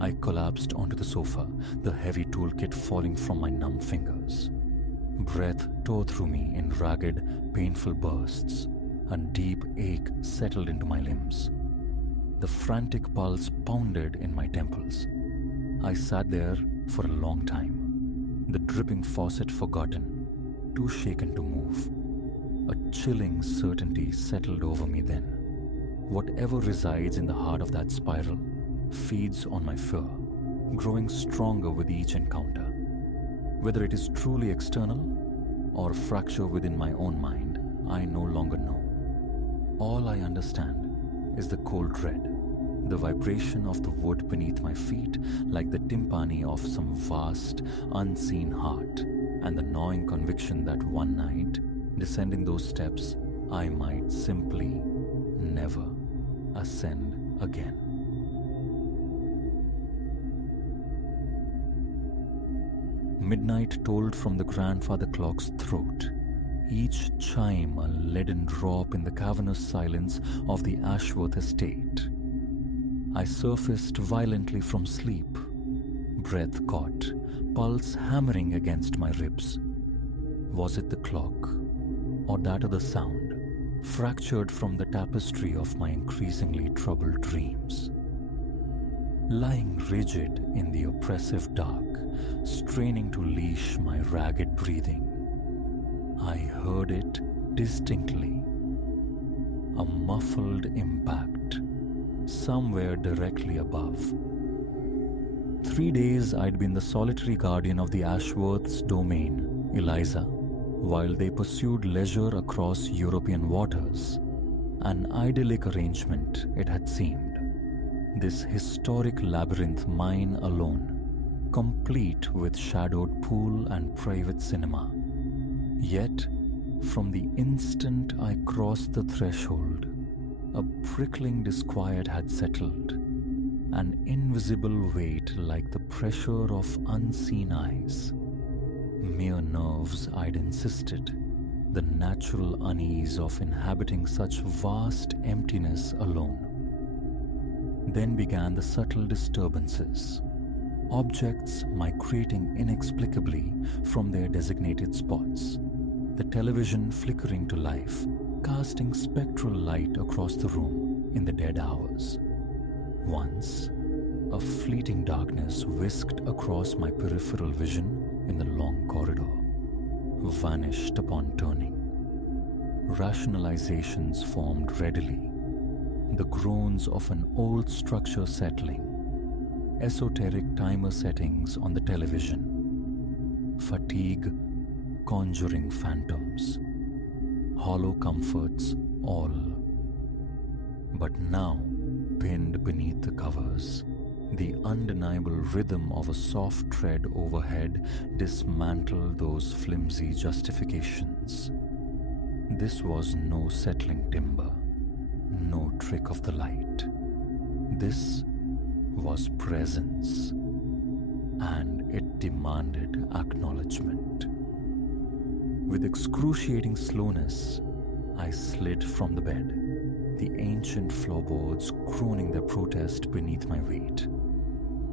I collapsed onto the sofa, the heavy toolkit falling from my numb fingers. Breath tore through me in ragged, painful bursts. A deep ache settled into my limbs. The frantic pulse pounded in my temples. I sat there for a long time, the dripping faucet forgotten, too shaken to move. A chilling certainty settled over me then. Whatever resides in the heart of that spiral feeds on my fear, growing stronger with each encounter. Whether it is truly external or a fracture within my own mind, I no longer know. All I understand is the cold dread, the vibration of the wood beneath my feet like the timpani of some vast, unseen heart, and the gnawing conviction that one night, descending those steps, I might simply never ascend again. Midnight tolled from the grandfather clock's throat, each chime a leaden drop in the cavernous silence of the Ashworth estate. I surfaced violently from sleep, breath caught, pulse hammering against my ribs. Was it the clock, or that other sound, fractured from the tapestry of my increasingly troubled dreams? Lying rigid in the oppressive dark, straining to leash my ragged breathing, I heard it distinctly. A muffled impact, somewhere directly above. 3 days I'd been the solitary guardian of the Ashworth's domain, Eliza, while they pursued leisure across European waters. An idyllic arrangement, it had seemed. This historic labyrinth mine alone, complete with shadowed pool and private cinema. Yet, from the instant I crossed the threshold, a prickling disquiet had settled, an invisible weight like the pressure of unseen eyes. Mere nerves, I'd insisted, the natural unease of inhabiting such vast emptiness alone. Then began the subtle disturbances, objects migrating inexplicably from their designated spots, the television flickering to life, casting spectral light across the room in the dead hours. Once, a fleeting darkness whisked across my peripheral vision in the long corridor, vanished upon turning. Rationalizations formed readily, the groans of an old structure settling, esoteric timer settings on the television, fatigue conjuring phantoms, hollow comforts all. But now, pinned beneath the covers, the undeniable rhythm of a soft tread overhead dismantled those flimsy justifications. This was no settling timber, no trick of the light. This was presence, and it demanded acknowledgement. With excruciating slowness, I slid from the bed, the ancient floorboards groaning their protest beneath my weight.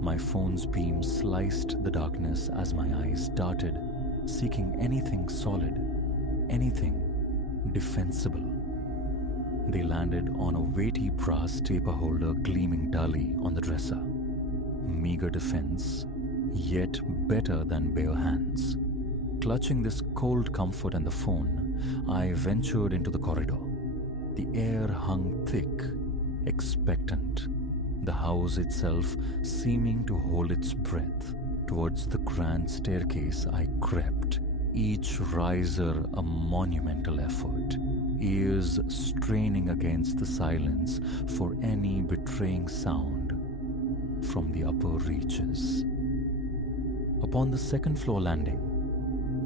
My phone's beam sliced the darkness as my eyes darted, seeking anything solid, anything defensible. They landed on a weighty brass taper holder gleaming dully on the dresser. Meager defense, yet better than bare hands. Clutching this cold comfort and the phone, I ventured into the corridor. The air hung thick, expectant, the house itself seeming to hold its breath. Towards the grand staircase I crept, each riser a monumental effort, ears straining against the silence for any betraying sound from the upper reaches. Upon the second floor landing,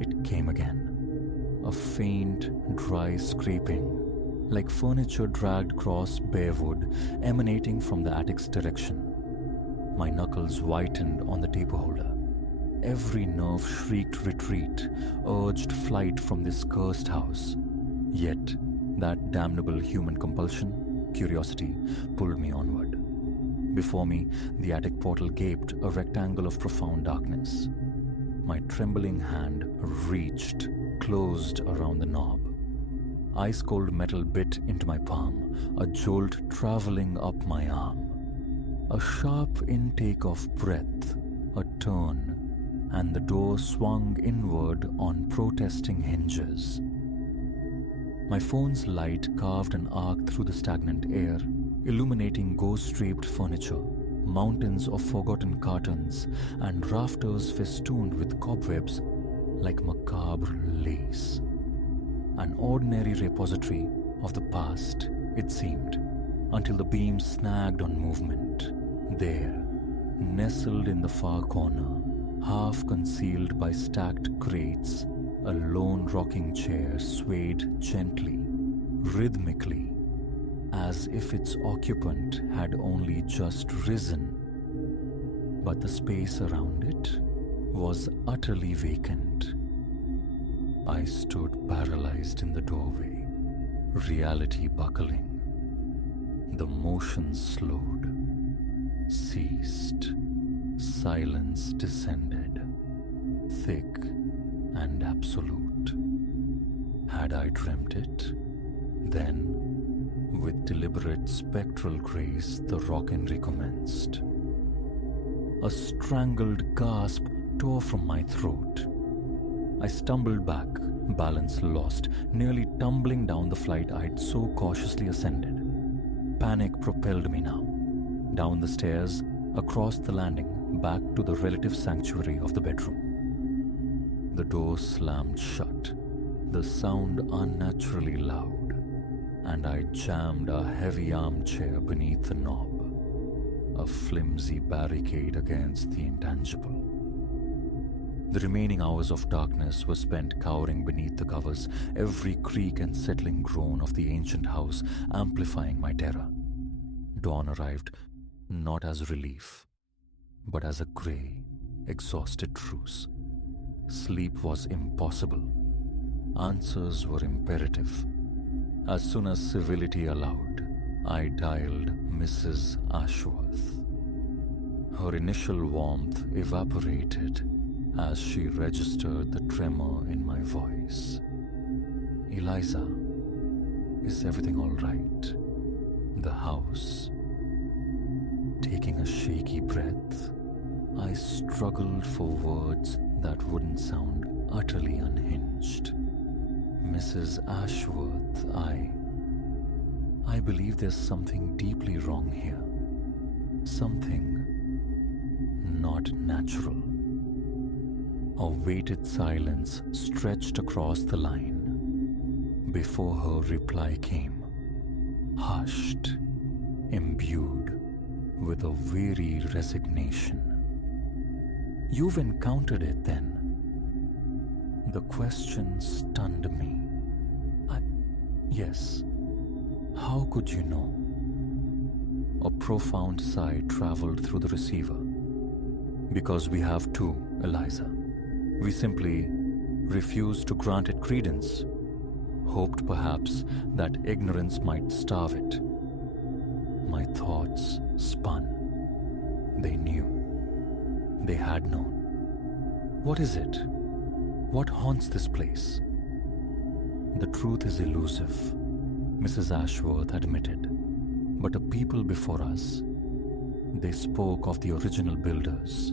it came again, a faint, dry scraping, like furniture dragged across bare wood, emanating from the attic's direction. My knuckles whitened on the taper holder. Every nerve shrieked retreat, urged flight from this cursed house. Yet, that damnable human compulsion, curiosity, pulled me onward. Before me, the attic portal gaped, a rectangle of profound darkness. My trembling hand reached, closed around the knob. Ice-cold metal bit into my palm, a jolt traveling up my arm. A sharp intake of breath, a turn, and the door swung inward on protesting hinges. My phone's light carved an arc through the stagnant air, illuminating ghost-draped furniture, mountains of forgotten cartons, and rafters festooned with cobwebs like macabre lace. An ordinary repository of the past, it seemed, until the beam snagged on movement. There, nestled in the far corner, half concealed by stacked crates, a lone rocking chair swayed gently, rhythmically, as if its occupant had only just risen. But the space around it was utterly vacant. I stood paralyzed in the doorway, reality buckling. The motion slowed, ceased, silence descended, thick and absolute. Had I dreamt it? Then, with deliberate spectral grace, the rockin' recommenced. A strangled gasp tore from my throat. I stumbled back, balance lost, nearly tumbling down the flight I'd so cautiously ascended. Panic propelled me now, down the stairs, across the landing, back to the relative sanctuary of the bedroom. The door slammed shut, the sound unnaturally loud, and I jammed a heavy armchair beneath the knob, a flimsy barricade against the intangible. The remaining hours of darkness were spent cowering beneath the covers, every creak and settling groan of the ancient house amplifying my terror. Dawn arrived not as relief, but as a grey, exhausted truce. Sleep was impossible. Answers were imperative. As soon as civility allowed, I dialed Mrs. Ashworth. Her initial warmth evaporated as she registered the tremor in my voice. "Eliza, is everything all right?" The house. Taking a shaky breath, I struggled for words that wouldn't sound utterly unhinged. "Mrs. Ashworth, I believe there's something deeply wrong here. Something not natural." A weighted silence stretched across the line before her reply came, hushed, imbued with a weary resignation. "You've encountered it then?" The question stunned me. Yes. How could you know? A profound sigh traveled through the receiver. "Because we have too, Eliza. We simply refused to grant it credence, hoped perhaps that ignorance might starve it." My thoughts spun. They knew. They had known. "What is it? What haunts this place?" "The truth is elusive," Mrs. Ashworth admitted. "But the people before us, they spoke of the original builders,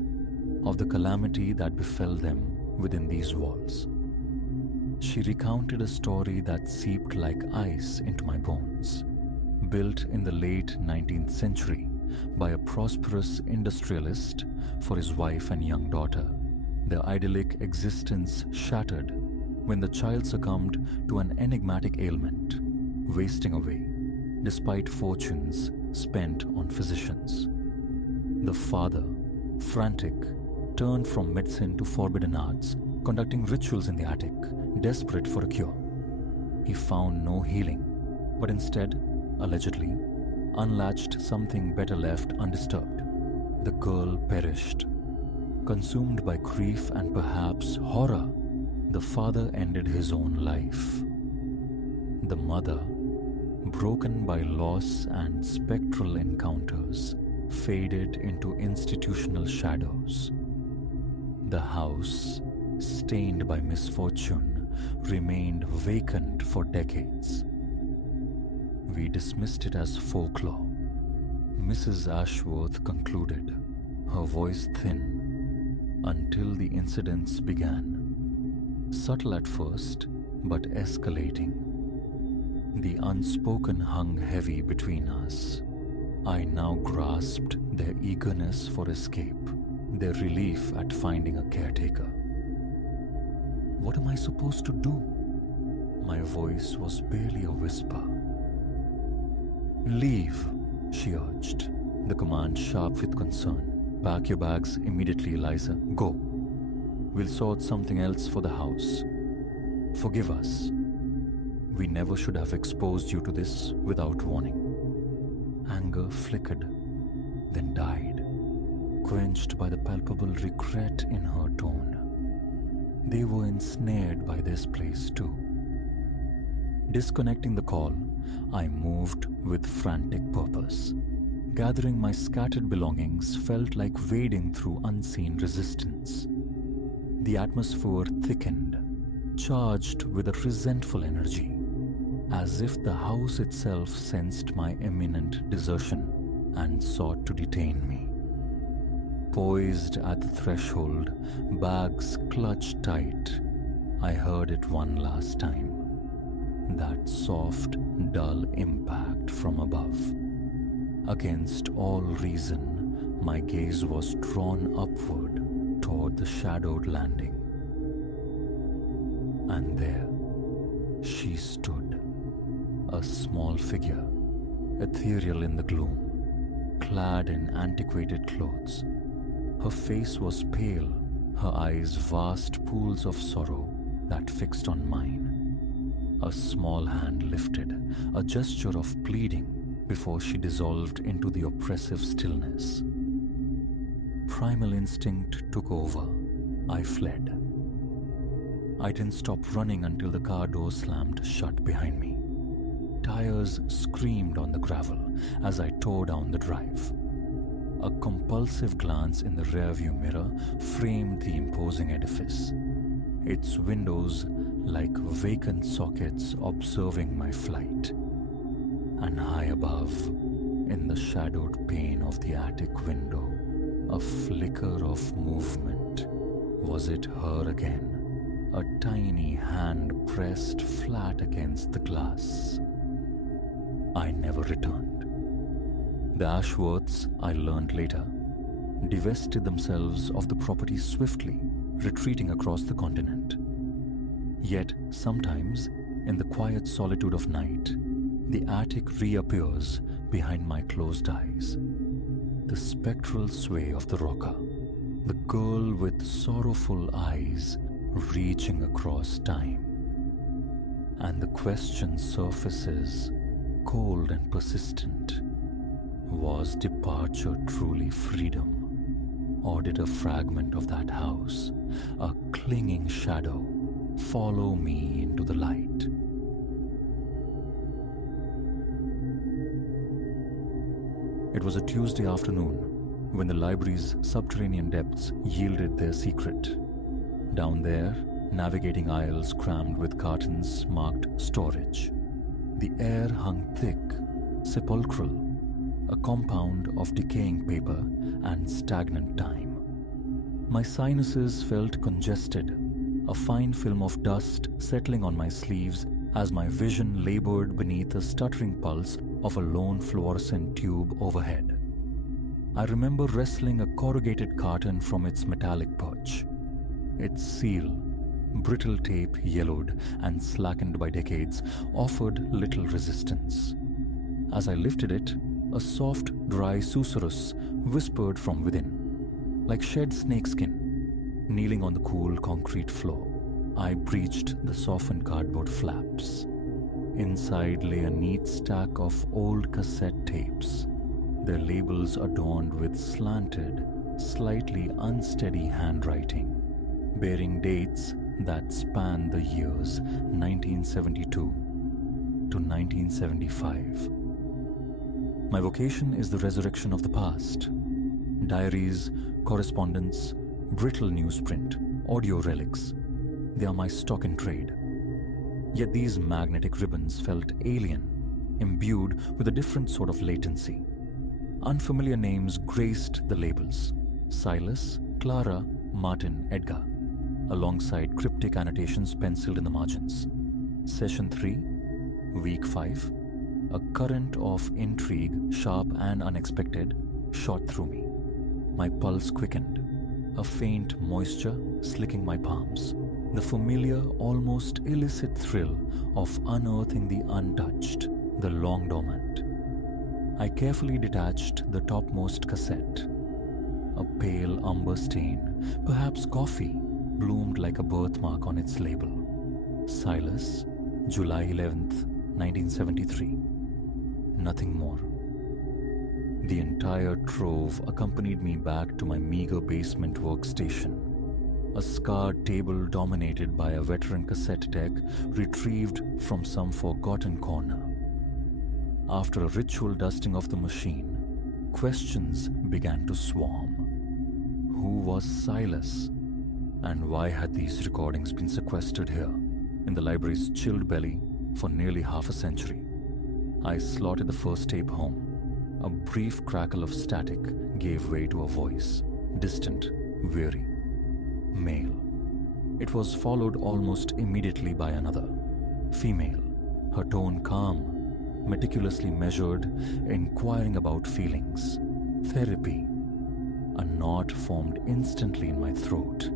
of the calamity that befell them within these walls." She recounted a story that seeped like ice into my bones. Built in the late 19th century by a prosperous industrialist for his wife and young daughter, their idyllic existence shattered when the child succumbed to an enigmatic ailment, wasting away despite fortunes spent on physicians. The father, frantic, turned from medicine to forbidden arts, conducting rituals in the attic, desperate for a cure. He found no healing, but instead, allegedly, unlatched something better left undisturbed. The girl perished. Consumed by grief and perhaps horror, the father ended his own life. The mother, broken by loss and spectral encounters, faded into institutional shadows. The house, stained by misfortune, remained vacant for decades. We dismissed it as folklore. Mrs. Ashworth concluded, her voice thin, until the incidents began. Subtle at first, but escalating. The unspoken hung heavy between us. I now grasped their eagerness for escape, their relief at finding a caretaker. What am I supposed to do? My voice was barely a whisper. "Leave," she urged, the command sharp with concern. "Pack your bags immediately, Eliza. Go. We'll sort something else for the house. Forgive us. We never should have exposed you to this without warning." Anger flickered, then died, quenched by the palpable regret in her tone. They were ensnared by this place too. Disconnecting the call, I moved with frantic purpose. Gathering my scattered belongings felt like wading through unseen resistance. The atmosphere thickened, charged with a resentful energy, as if the house itself sensed my imminent desertion and sought to detain me. Poised at the threshold, bags clutched tight, I heard it one last time. That soft, dull impact from above. Against all reason, my gaze was drawn upward toward the shadowed landing. And there, She stood, a small figure, ethereal in the gloom, clad in antiquated clothes. Her face was pale, her eyes vast pools of sorrow that fixed on mine. A small hand lifted, a gesture of pleading before she dissolved into the oppressive stillness. Primal instinct took over. I fled. I didn't stop running until the car door slammed shut behind me. Tires screamed on the gravel as I tore down the drive. A compulsive glance in the rearview mirror framed the imposing edifice, its windows like vacant sockets observing my flight. And high above, in the shadowed pane of the attic window, a flicker of movement. Was it her again? A tiny hand pressed flat against the glass. I never returned. The Ashworths, I learned later, divested themselves of the property swiftly, retreating across the continent. Yet, sometimes, in the quiet solitude of night, the attic reappears behind my closed eyes. The spectral sway of the rocker, the girl with sorrowful eyes reaching across time. And the question surfaces, cold and persistent. Was departure truly freedom? Or did a fragment of that house, a clinging shadow, follow me into the light? It was a Tuesday afternoon when the library's subterranean depths yielded their secret. Down there, navigating aisles crammed with cartons marked storage. The air hung thick, sepulchral, a compound of decaying paper and stagnant time. My sinuses felt congested, a fine film of dust settling on my sleeves as my vision labored beneath the stuttering pulse of a lone fluorescent tube overhead. I remember wresting a corrugated carton from its metallic perch. Its seal, brittle tape yellowed and slackened by decades, offered little resistance. As I lifted it, a soft, dry susurrus whispered from within. Like shed snakeskin, kneeling on the cool concrete floor, I breached the softened cardboard flaps. Inside lay a neat stack of old cassette tapes, their labels adorned with slanted, slightly unsteady handwriting, bearing dates that span the years 1972 to 1975. My vocation is the resurrection of the past. Diaries, correspondence, brittle newsprint, audio relics. They are my stock in trade. Yet these magnetic ribbons felt alien, imbued with a different sort of latency. Unfamiliar names graced the labels: Silas, Clara, Martin, Edgar, alongside cryptic annotations penciled in the margins. Session 3, Week 5, a current of intrigue, sharp and unexpected, shot through me. My pulse quickened, a faint moisture slicking my palms, the familiar, almost illicit thrill of unearthing the untouched, the long dormant. I carefully detached the topmost cassette. A pale umber stain, perhaps coffee, bloomed like a birthmark on its label. Silas, July 11th, 1973. Nothing more. The entire trove accompanied me back to my meager basement workstation. A scarred table dominated by a veteran cassette deck retrieved from some forgotten corner. After a ritual dusting of the machine, questions began to swarm. Who was Silas? And why had these recordings been sequestered here, in the library's chilled belly, for nearly half a century? I slotted the first tape home. A brief crackle of static gave way to a voice, distant, weary. Male. It was followed almost immediately by another. Female, her tone calm, meticulously measured, inquiring about feelings. Therapy. A knot formed instantly in my throat.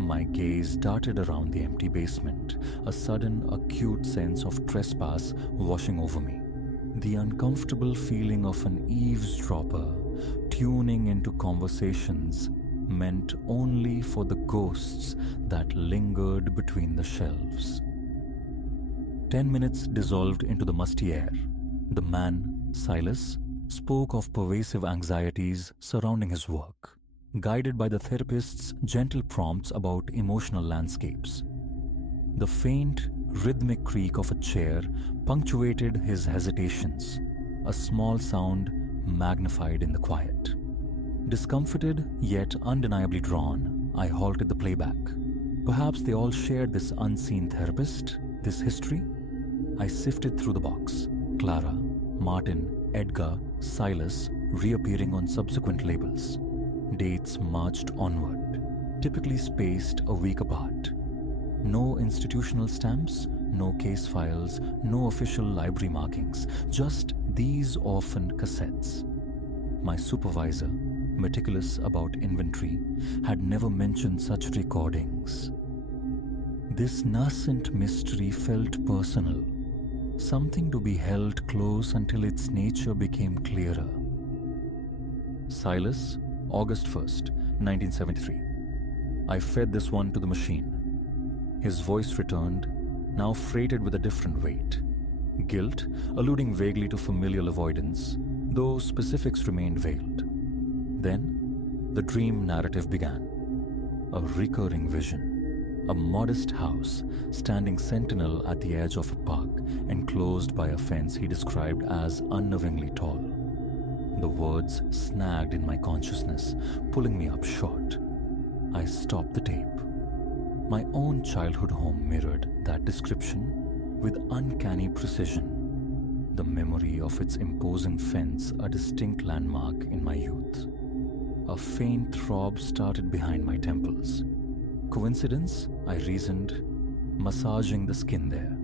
My gaze darted around the empty basement, a sudden acute sense of trespass washing over me. The uncomfortable feeling of an eavesdropper tuning into conversations meant only for the ghosts that lingered between the shelves. 10 minutes dissolved into the musty air. The man, Silas, spoke of pervasive anxieties surrounding his work, guided by the therapist's gentle prompts about emotional landscapes. The faint, rhythmic creak of a chair punctuated his hesitations, a small sound magnified in the quiet. Discomfited yet undeniably drawn, I halted the playback. Perhaps they all shared this unseen therapist, this history? I sifted through the box. Clara, Martin, Edgar, Silas reappearing on subsequent labels. Dates marched onward, typically spaced a week apart. No institutional stamps, no case files, no official library markings, just these orphaned cassettes. My supervisor, meticulous about inventory, had never mentioned such recordings. This nascent mystery felt personal, something to be held close until its nature became clearer. Silas, August 1st, 1973. I fed this one to the machine. His voice returned, now freighted with a different weight. Guilt, alluding vaguely to familial avoidance, though specifics remained veiled. Then, the dream narrative began. A recurring vision. A modest house standing sentinel at the edge of a park, enclosed by a fence he described as unnervingly tall. The words snagged in my consciousness, pulling me up short. I stopped the tape. My own childhood home mirrored that description with uncanny precision. The memory of its imposing fence a distinct landmark in my youth. A faint throb started behind my temples. Coincidence, I reasoned, massaging the skin there.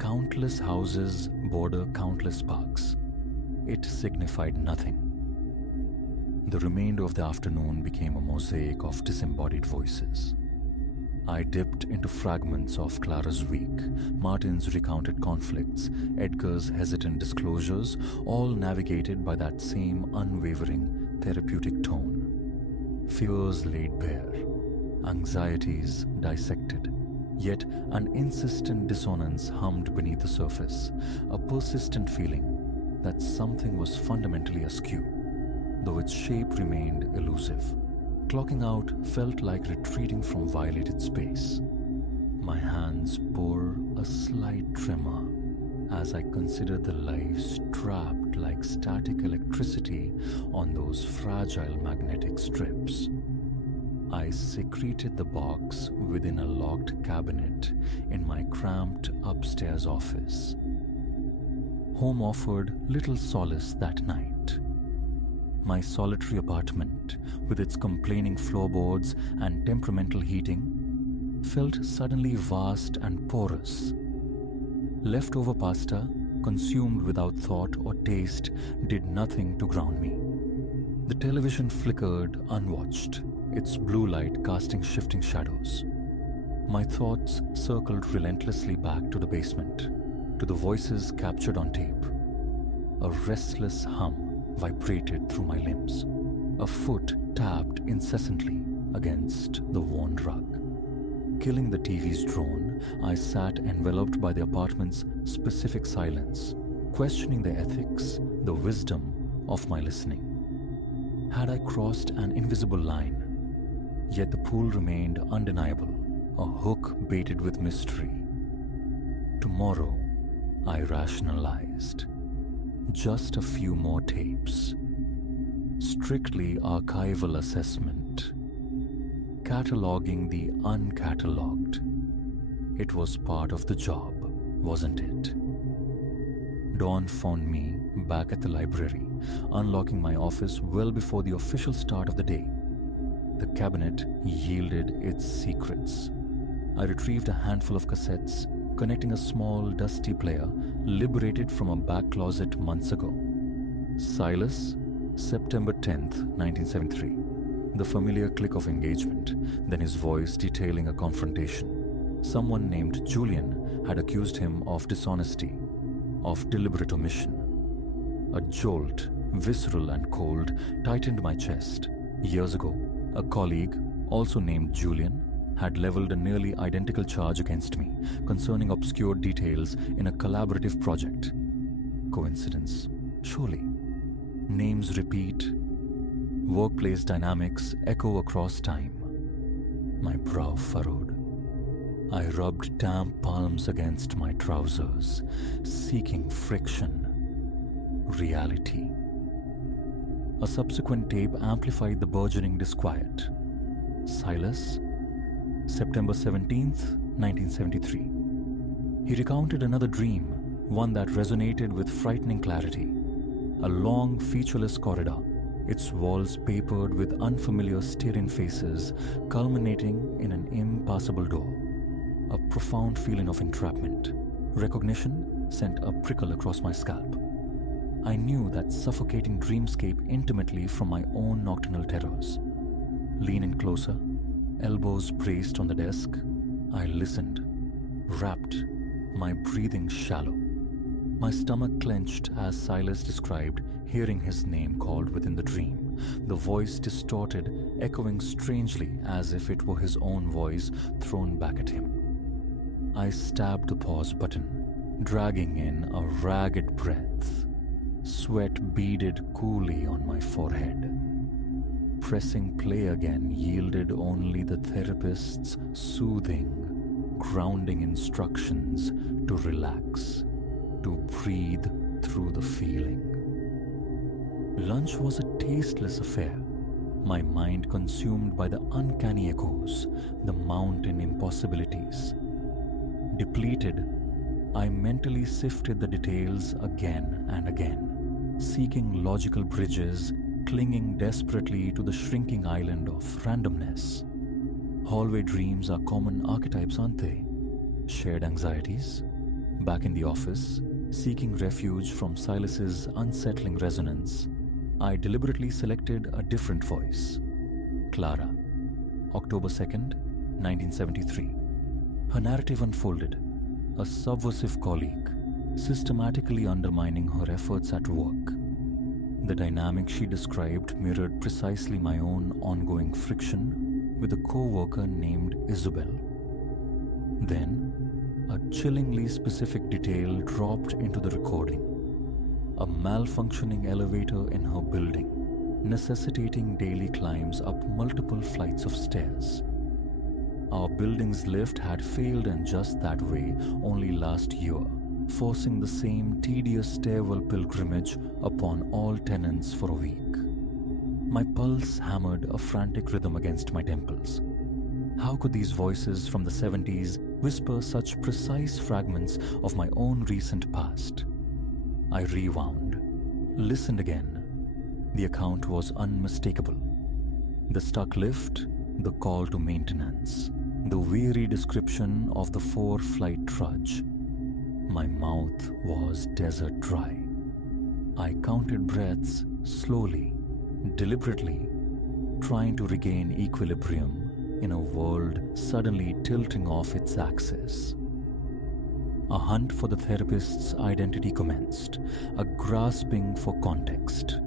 Countless houses border countless parks. It signified nothing. The remainder of the afternoon became a mosaic of disembodied voices. I dipped into fragments of Clara's week, Martin's recounted conflicts, Edgar's hesitant disclosures, all navigated by that same unwavering therapeutic tone. Fears laid bare, anxieties dissected, yet an insistent dissonance hummed beneath the surface, a persistent feeling that something was fundamentally askew, though its shape remained elusive. Clocking out felt like retreating from violated space. My hands bore a slight tremor as I considered the lives trapped like static electricity on those fragile magnetic strips. I secreted the box within a locked cabinet in my cramped upstairs office. Home offered little solace that night. My solitary apartment, with its complaining floorboards and temperamental heating, felt suddenly vast and porous. Leftover pasta, consumed without thought or taste, did nothing to ground me. The television flickered unwatched, its blue light casting shifting shadows. My thoughts circled relentlessly back to the basement, to the voices captured on tape. A restless hum vibrated through my limbs. A foot tapped incessantly against the worn rug. Killing the TV's drone, I sat enveloped by the apartment's specific silence, questioning the ethics, the wisdom of my listening. Had I crossed an invisible line? Yet the pool remained undeniable, a hook baited with mystery. Tomorrow, I rationalized. Just a few more tapes. Strictly archival assessment. Cataloging the uncatalogued. It was part of the job, wasn't it? Dawn found me back at the library, unlocking my office well before the official start of the day. The cabinet yielded its secrets. I retrieved a handful of cassettes, connecting a small, dusty player liberated from a back closet months ago. Silas, September 10th, 1973. The familiar click of engagement, then his voice detailing a confrontation. Someone named Julian had accused him of dishonesty, of deliberate omission. A jolt, visceral and cold, tightened my chest. Years ago, a colleague, also named Julian, had leveled a nearly identical charge against me concerning obscure details in a collaborative project. Coincidence? Surely. Names repeat. Workplace dynamics echo across time. My brow furrowed. I rubbed damp palms against my trousers, seeking friction. Reality. A subsequent tape amplified the burgeoning disquiet. Silas, September 17th, 1973. He recounted another dream, one that resonated with frightening clarity. A long, featureless corridor, its walls papered with unfamiliar staring faces, culminating in an impassable door. A profound feeling of entrapment. Recognition sent a prickle across my scalp. I knew that suffocating dreamscape intimately from my own nocturnal terrors. Leaning closer, elbows braced on the desk, I listened, rapt, my breathing shallow. My stomach clenched as Silas described hearing his name called within the dream, the voice distorted, echoing strangely as if it were his own voice thrown back at him. I stabbed the pause button, dragging in a ragged breath. Sweat beaded coolly on my forehead. Pressing play again yielded only the therapist's soothing, grounding instructions to relax, to breathe through the feeling. Lunch was a tasteless affair, my mind consumed by the uncanny echoes, the mountain impossibilities. Depleted, I mentally sifted the details again and again, seeking logical bridges, clinging desperately to the shrinking island of randomness. Hallway dreams are common archetypes, aren't they? Shared anxieties. Back in the office, seeking refuge from Silas's unsettling resonance, I deliberately selected a different voice. Clara, October 2nd, 1973. Her narrative unfolded. A subversive colleague, systematically undermining her efforts at work. The dynamic she described mirrored precisely my own ongoing friction with a co-worker named Isabel. Then, a chillingly specific detail dropped into the recording. A malfunctioning elevator in her building, necessitating daily climbs up multiple flights of stairs. Our building's lift had failed in just that way only last year, forcing the same tedious stairwell pilgrimage upon all tenants for a week. My pulse hammered a frantic rhythm against my temples. How could these voices from the 70s whisper such precise fragments of my own recent past? I rewound, listened again. The account was unmistakable. The stuck lift, the call to maintenance, the weary description of the 4-flight trudge. My mouth was desert dry. I counted breaths slowly, deliberately, trying to regain equilibrium in a world suddenly tilting off its axis. A hunt for the therapist's identity commenced, a grasping for context.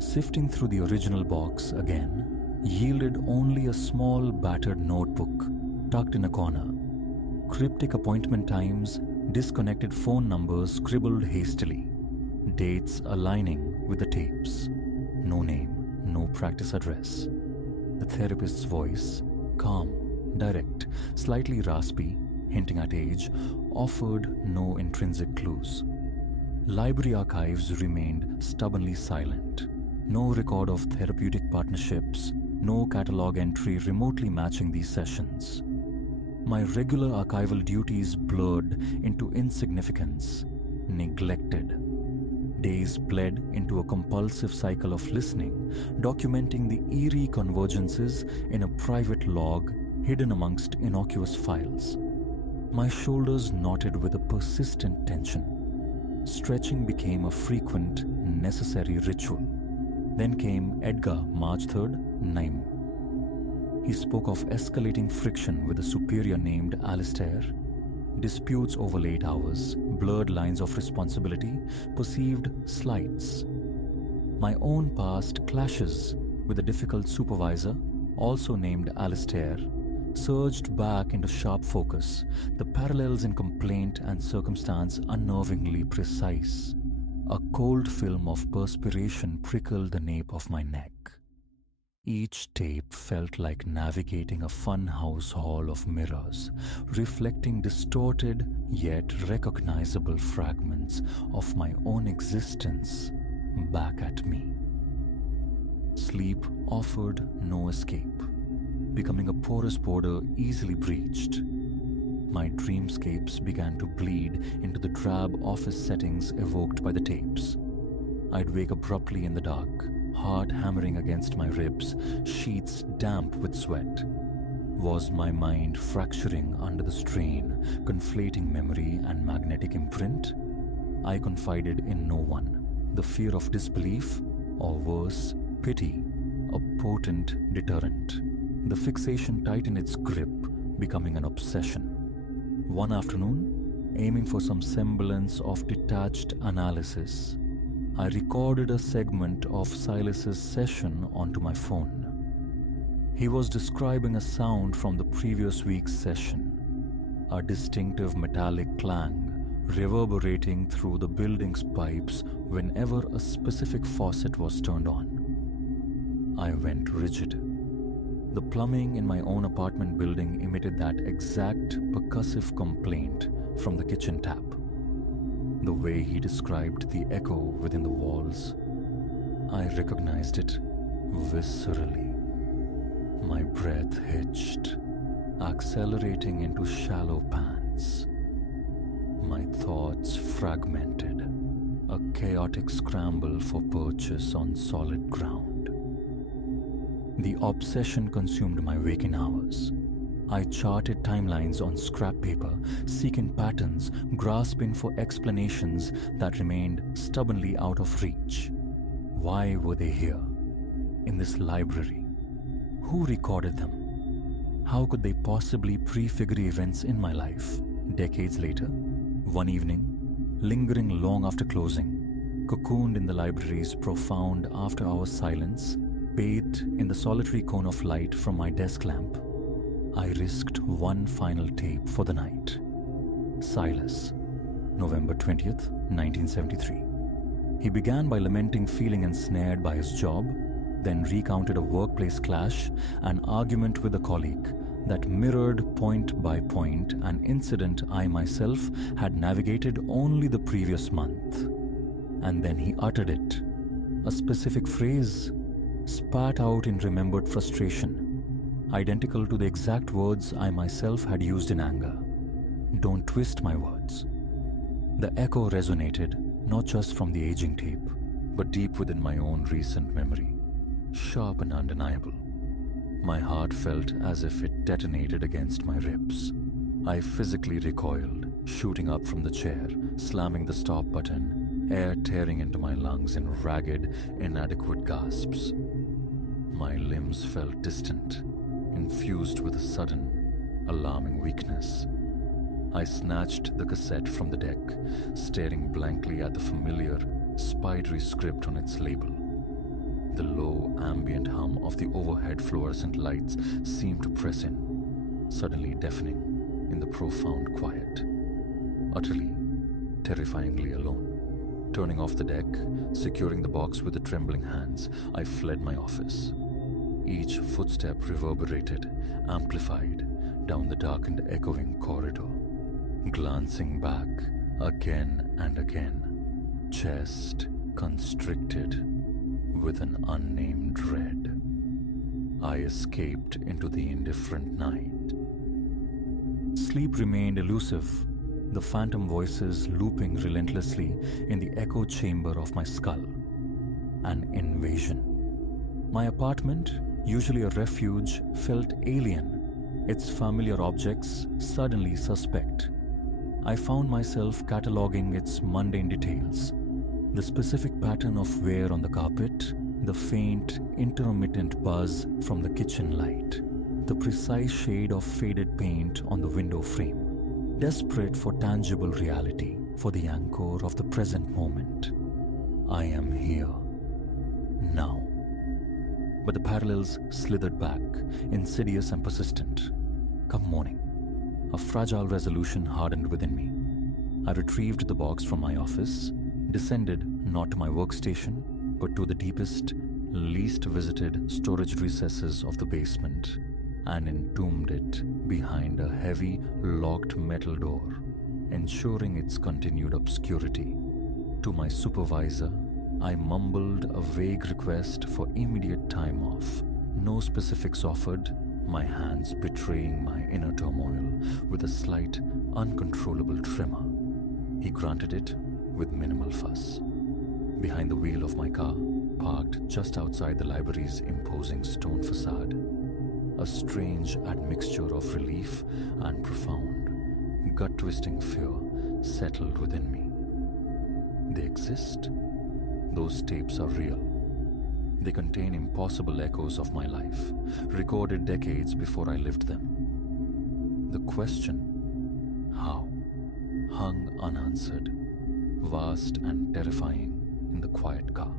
Sifting through the original box again yielded only a small battered notebook tucked in a corner. Cryptic appointment times, disconnected phone numbers scribbled hastily, dates aligning with the tapes. No name, no practice address. The therapist's voice, calm, direct, slightly raspy, hinting at age, offered no intrinsic clues. Library archives remained stubbornly silent. No record of therapeutic partnerships, no catalog entry remotely matching these sessions. My regular archival duties blurred into insignificance, neglected. Days bled into a compulsive cycle of listening, documenting the eerie convergences in a private log hidden amongst innocuous files. My shoulders knotted with a persistent tension. Stretching became a frequent, necessary ritual. Then came Edgar, March 3rd, Naim. He spoke of escalating friction with a superior named Alistair, disputes over late hours, blurred lines of responsibility, perceived slights. My own past clashes with a difficult supervisor, also named Alistair, surged back into sharp focus, the parallels in complaint and circumstance unnervingly precise. A cold film of perspiration prickled the nape of my neck. Each tape felt like navigating a funhouse hall of mirrors, reflecting distorted yet recognizable fragments of my own existence back at me. Sleep offered no escape, becoming a porous border easily breached. My dreamscapes began to bleed into the drab office settings evoked by the tapes. I'd wake abruptly in the dark, heart hammering against my ribs, sheets damp with sweat. Was my mind fracturing under the strain, conflating memory and magnetic imprint? I confided in no one. The fear of disbelief, or worse, pity, a potent deterrent. The fixation tightened its grip, becoming an obsession. One afternoon, aiming for some semblance of detached analysis, I recorded a segment of Silas's session onto my phone. He was describing a sound from the previous week's session, a distinctive metallic clang reverberating through the building's pipes whenever a specific faucet was turned on. I went rigid. The plumbing in my own apartment building emitted that exact percussive complaint from the kitchen tap. The way he described the echo within the walls, I recognized it viscerally. My breath hitched, accelerating into shallow pants. My thoughts fragmented, a chaotic scramble for purchase on solid ground. The obsession consumed my waking hours. I charted timelines on scrap paper, seeking patterns, grasping for explanations that remained stubbornly out of reach. Why were they here? In this library? Who recorded them? How could they possibly prefigure events in my life? Decades later, one evening, lingering long after closing, cocooned in the library's profound after-hour silence, bathed in the solitary cone of light from my desk lamp, I risked one final tape for the night. Silas, November 20th, 1973. He began by lamenting feeling ensnared by his job, then recounted a workplace clash, an argument with a colleague that mirrored point by point an incident I myself had navigated only the previous month. And then he uttered it, a specific phrase, spat out in remembered frustration, identical to the exact words I myself had used in anger. Don't twist my words. The echo resonated, not just from the aging tape, but deep within my own recent memory, sharp and undeniable. My heart felt as if it detonated against my ribs. I physically recoiled, shooting up from the chair, slamming the stop button, air tearing into my lungs in ragged, inadequate gasps. My limbs felt distant, infused with a sudden, alarming weakness. I snatched the cassette from the deck, staring blankly at the familiar, spidery script on its label. The low, ambient hum of the overhead fluorescent lights seemed to press in, suddenly deafening in the profound quiet. Utterly, terrifyingly alone. Turning off the deck, securing the box with the trembling hands, I fled my office. Each footstep reverberated, amplified, down the darkened, echoing corridor. Glancing back, again and again, chest constricted with an unnamed dread, I escaped into the indifferent night. Sleep remained elusive, the phantom voices looping relentlessly in the echo chamber of my skull. An invasion. My apartment, usually a refuge, felt alien, its familiar objects suddenly suspect. I found myself cataloging its mundane details. The specific pattern of wear on the carpet, The faint, intermittent buzz from the kitchen light, the precise shade of faded paint on the window frame, desperate for tangible reality, for the anchor of the present moment. I am here, now. But the parallels slithered back, insidious and persistent. Come morning, a fragile resolution hardened within me. I retrieved the box from my office, descended not to my workstation, but to the deepest, least visited storage recesses of the basement, and entombed it behind a heavy, locked metal door, ensuring its continued obscurity. To my supervisor, I mumbled a vague request for immediate time off. No specifics offered, my hands betraying my inner turmoil with a slight, uncontrollable tremor. He granted it with minimal fuss. Behind the wheel of my car, parked just outside the library's imposing stone facade, a strange admixture of relief and profound, gut-twisting fear settled within me. They exist. Those tapes are real. They contain impossible echoes of my life, recorded decades before I lived them. The question, how, hung unanswered, vast and terrifying in the quiet car.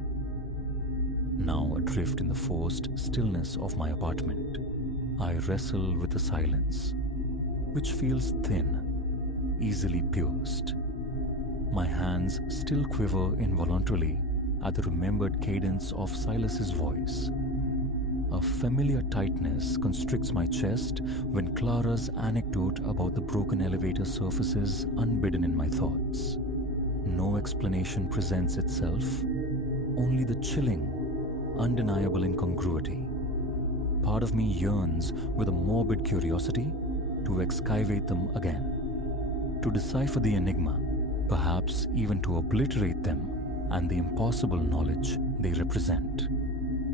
Now adrift in the forced stillness of my apartment, I wrestle with the silence, which feels thin, easily pierced. My hands still quiver involuntarily at the remembered cadence of Silas's voice. A familiar tightness constricts my chest when Clara's anecdote about the broken elevator surfaces unbidden in my thoughts. No explanation presents itself, only the chilling, undeniable incongruity. Part of me yearns with a morbid curiosity to excavate them again, to decipher the enigma, perhaps even to obliterate them and the impossible knowledge they represent.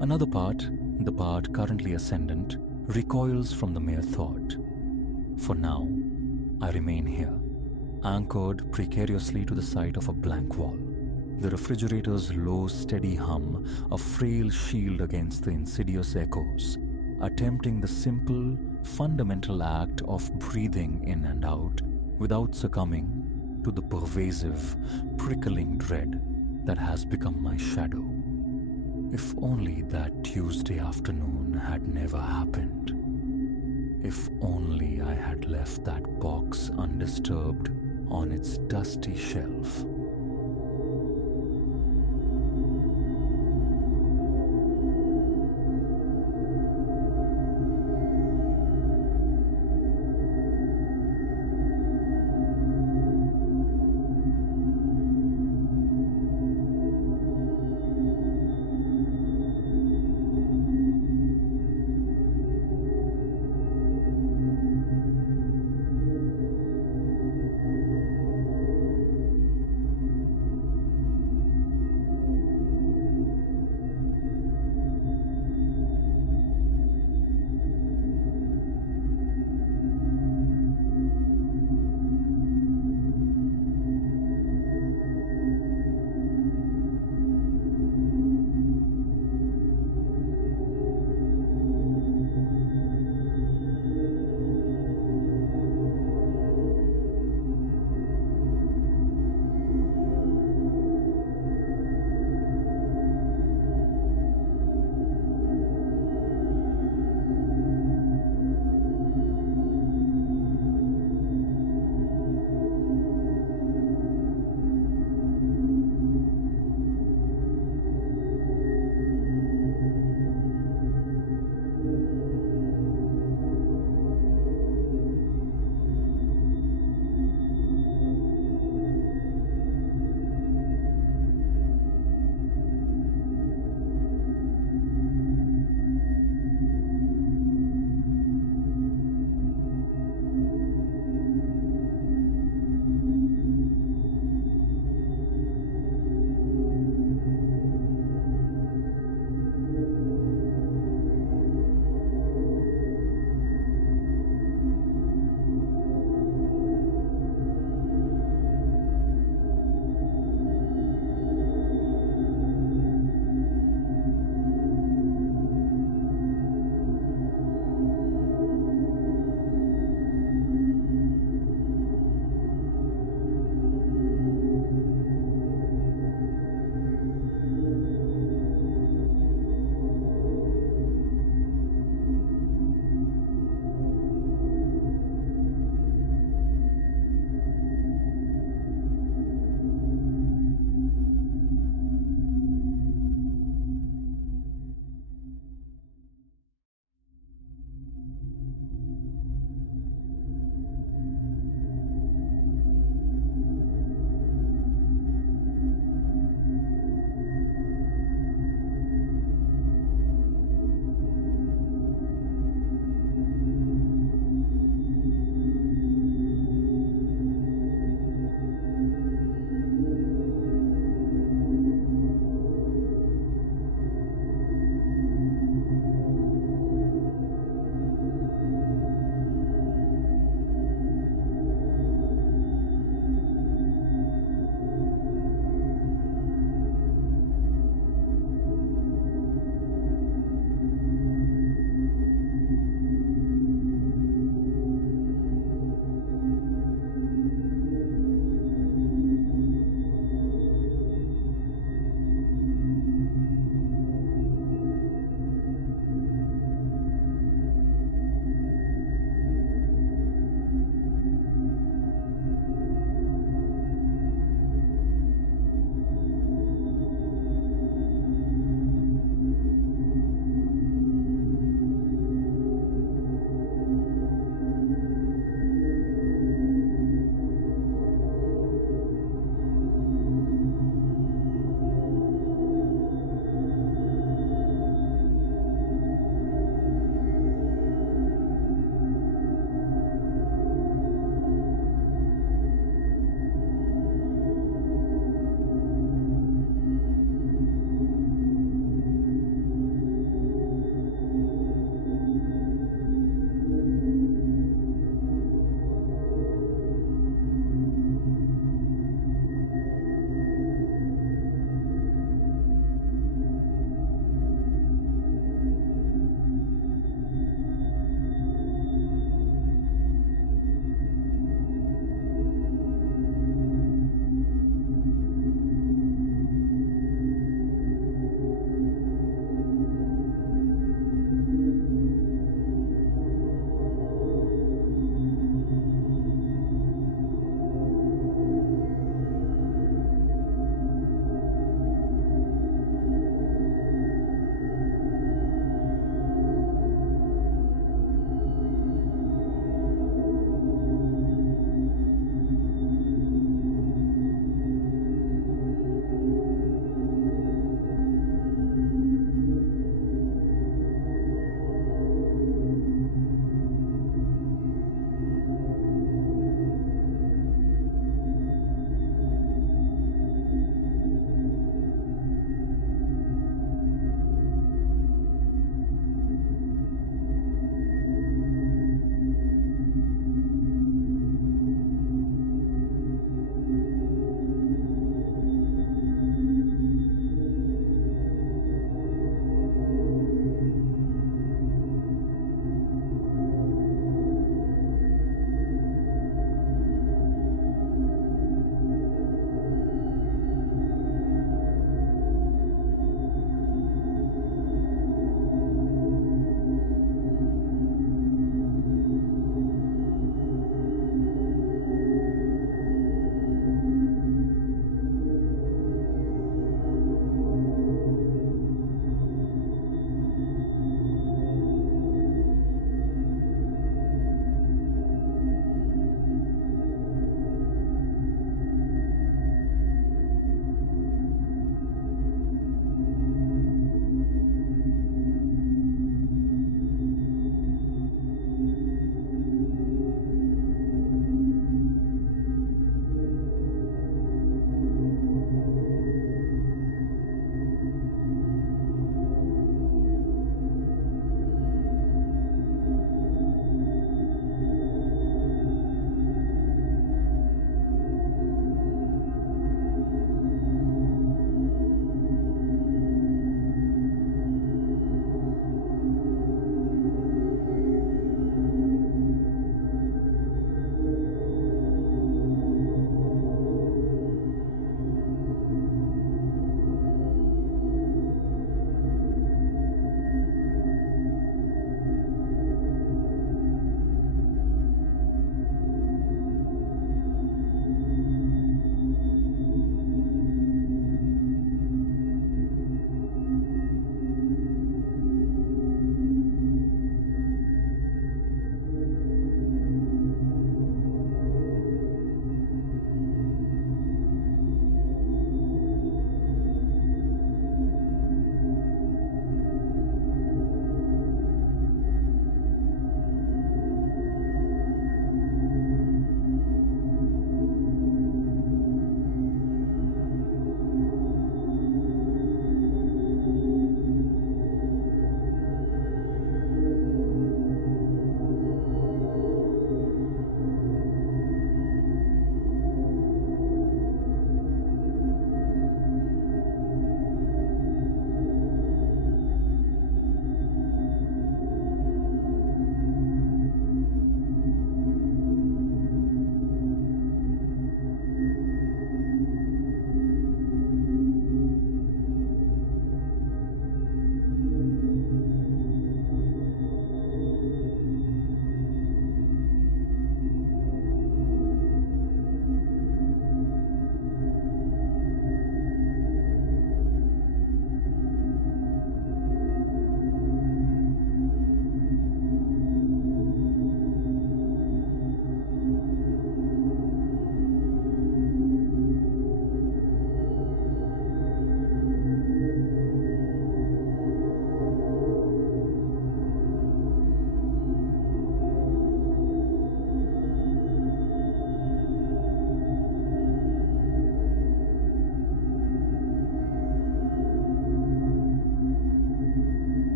Another part, the part currently ascendant, recoils from the mere thought. For now, I remain here, anchored precariously to the side of a blank wall. The refrigerator's low, steady hum, a frail shield against the insidious echoes, attempting the simple, fundamental act of breathing in and out without succumbing to the pervasive, prickling dread that has become my shadow. If only that Tuesday afternoon had never happened. If only I had left that box undisturbed on its dusty shelf.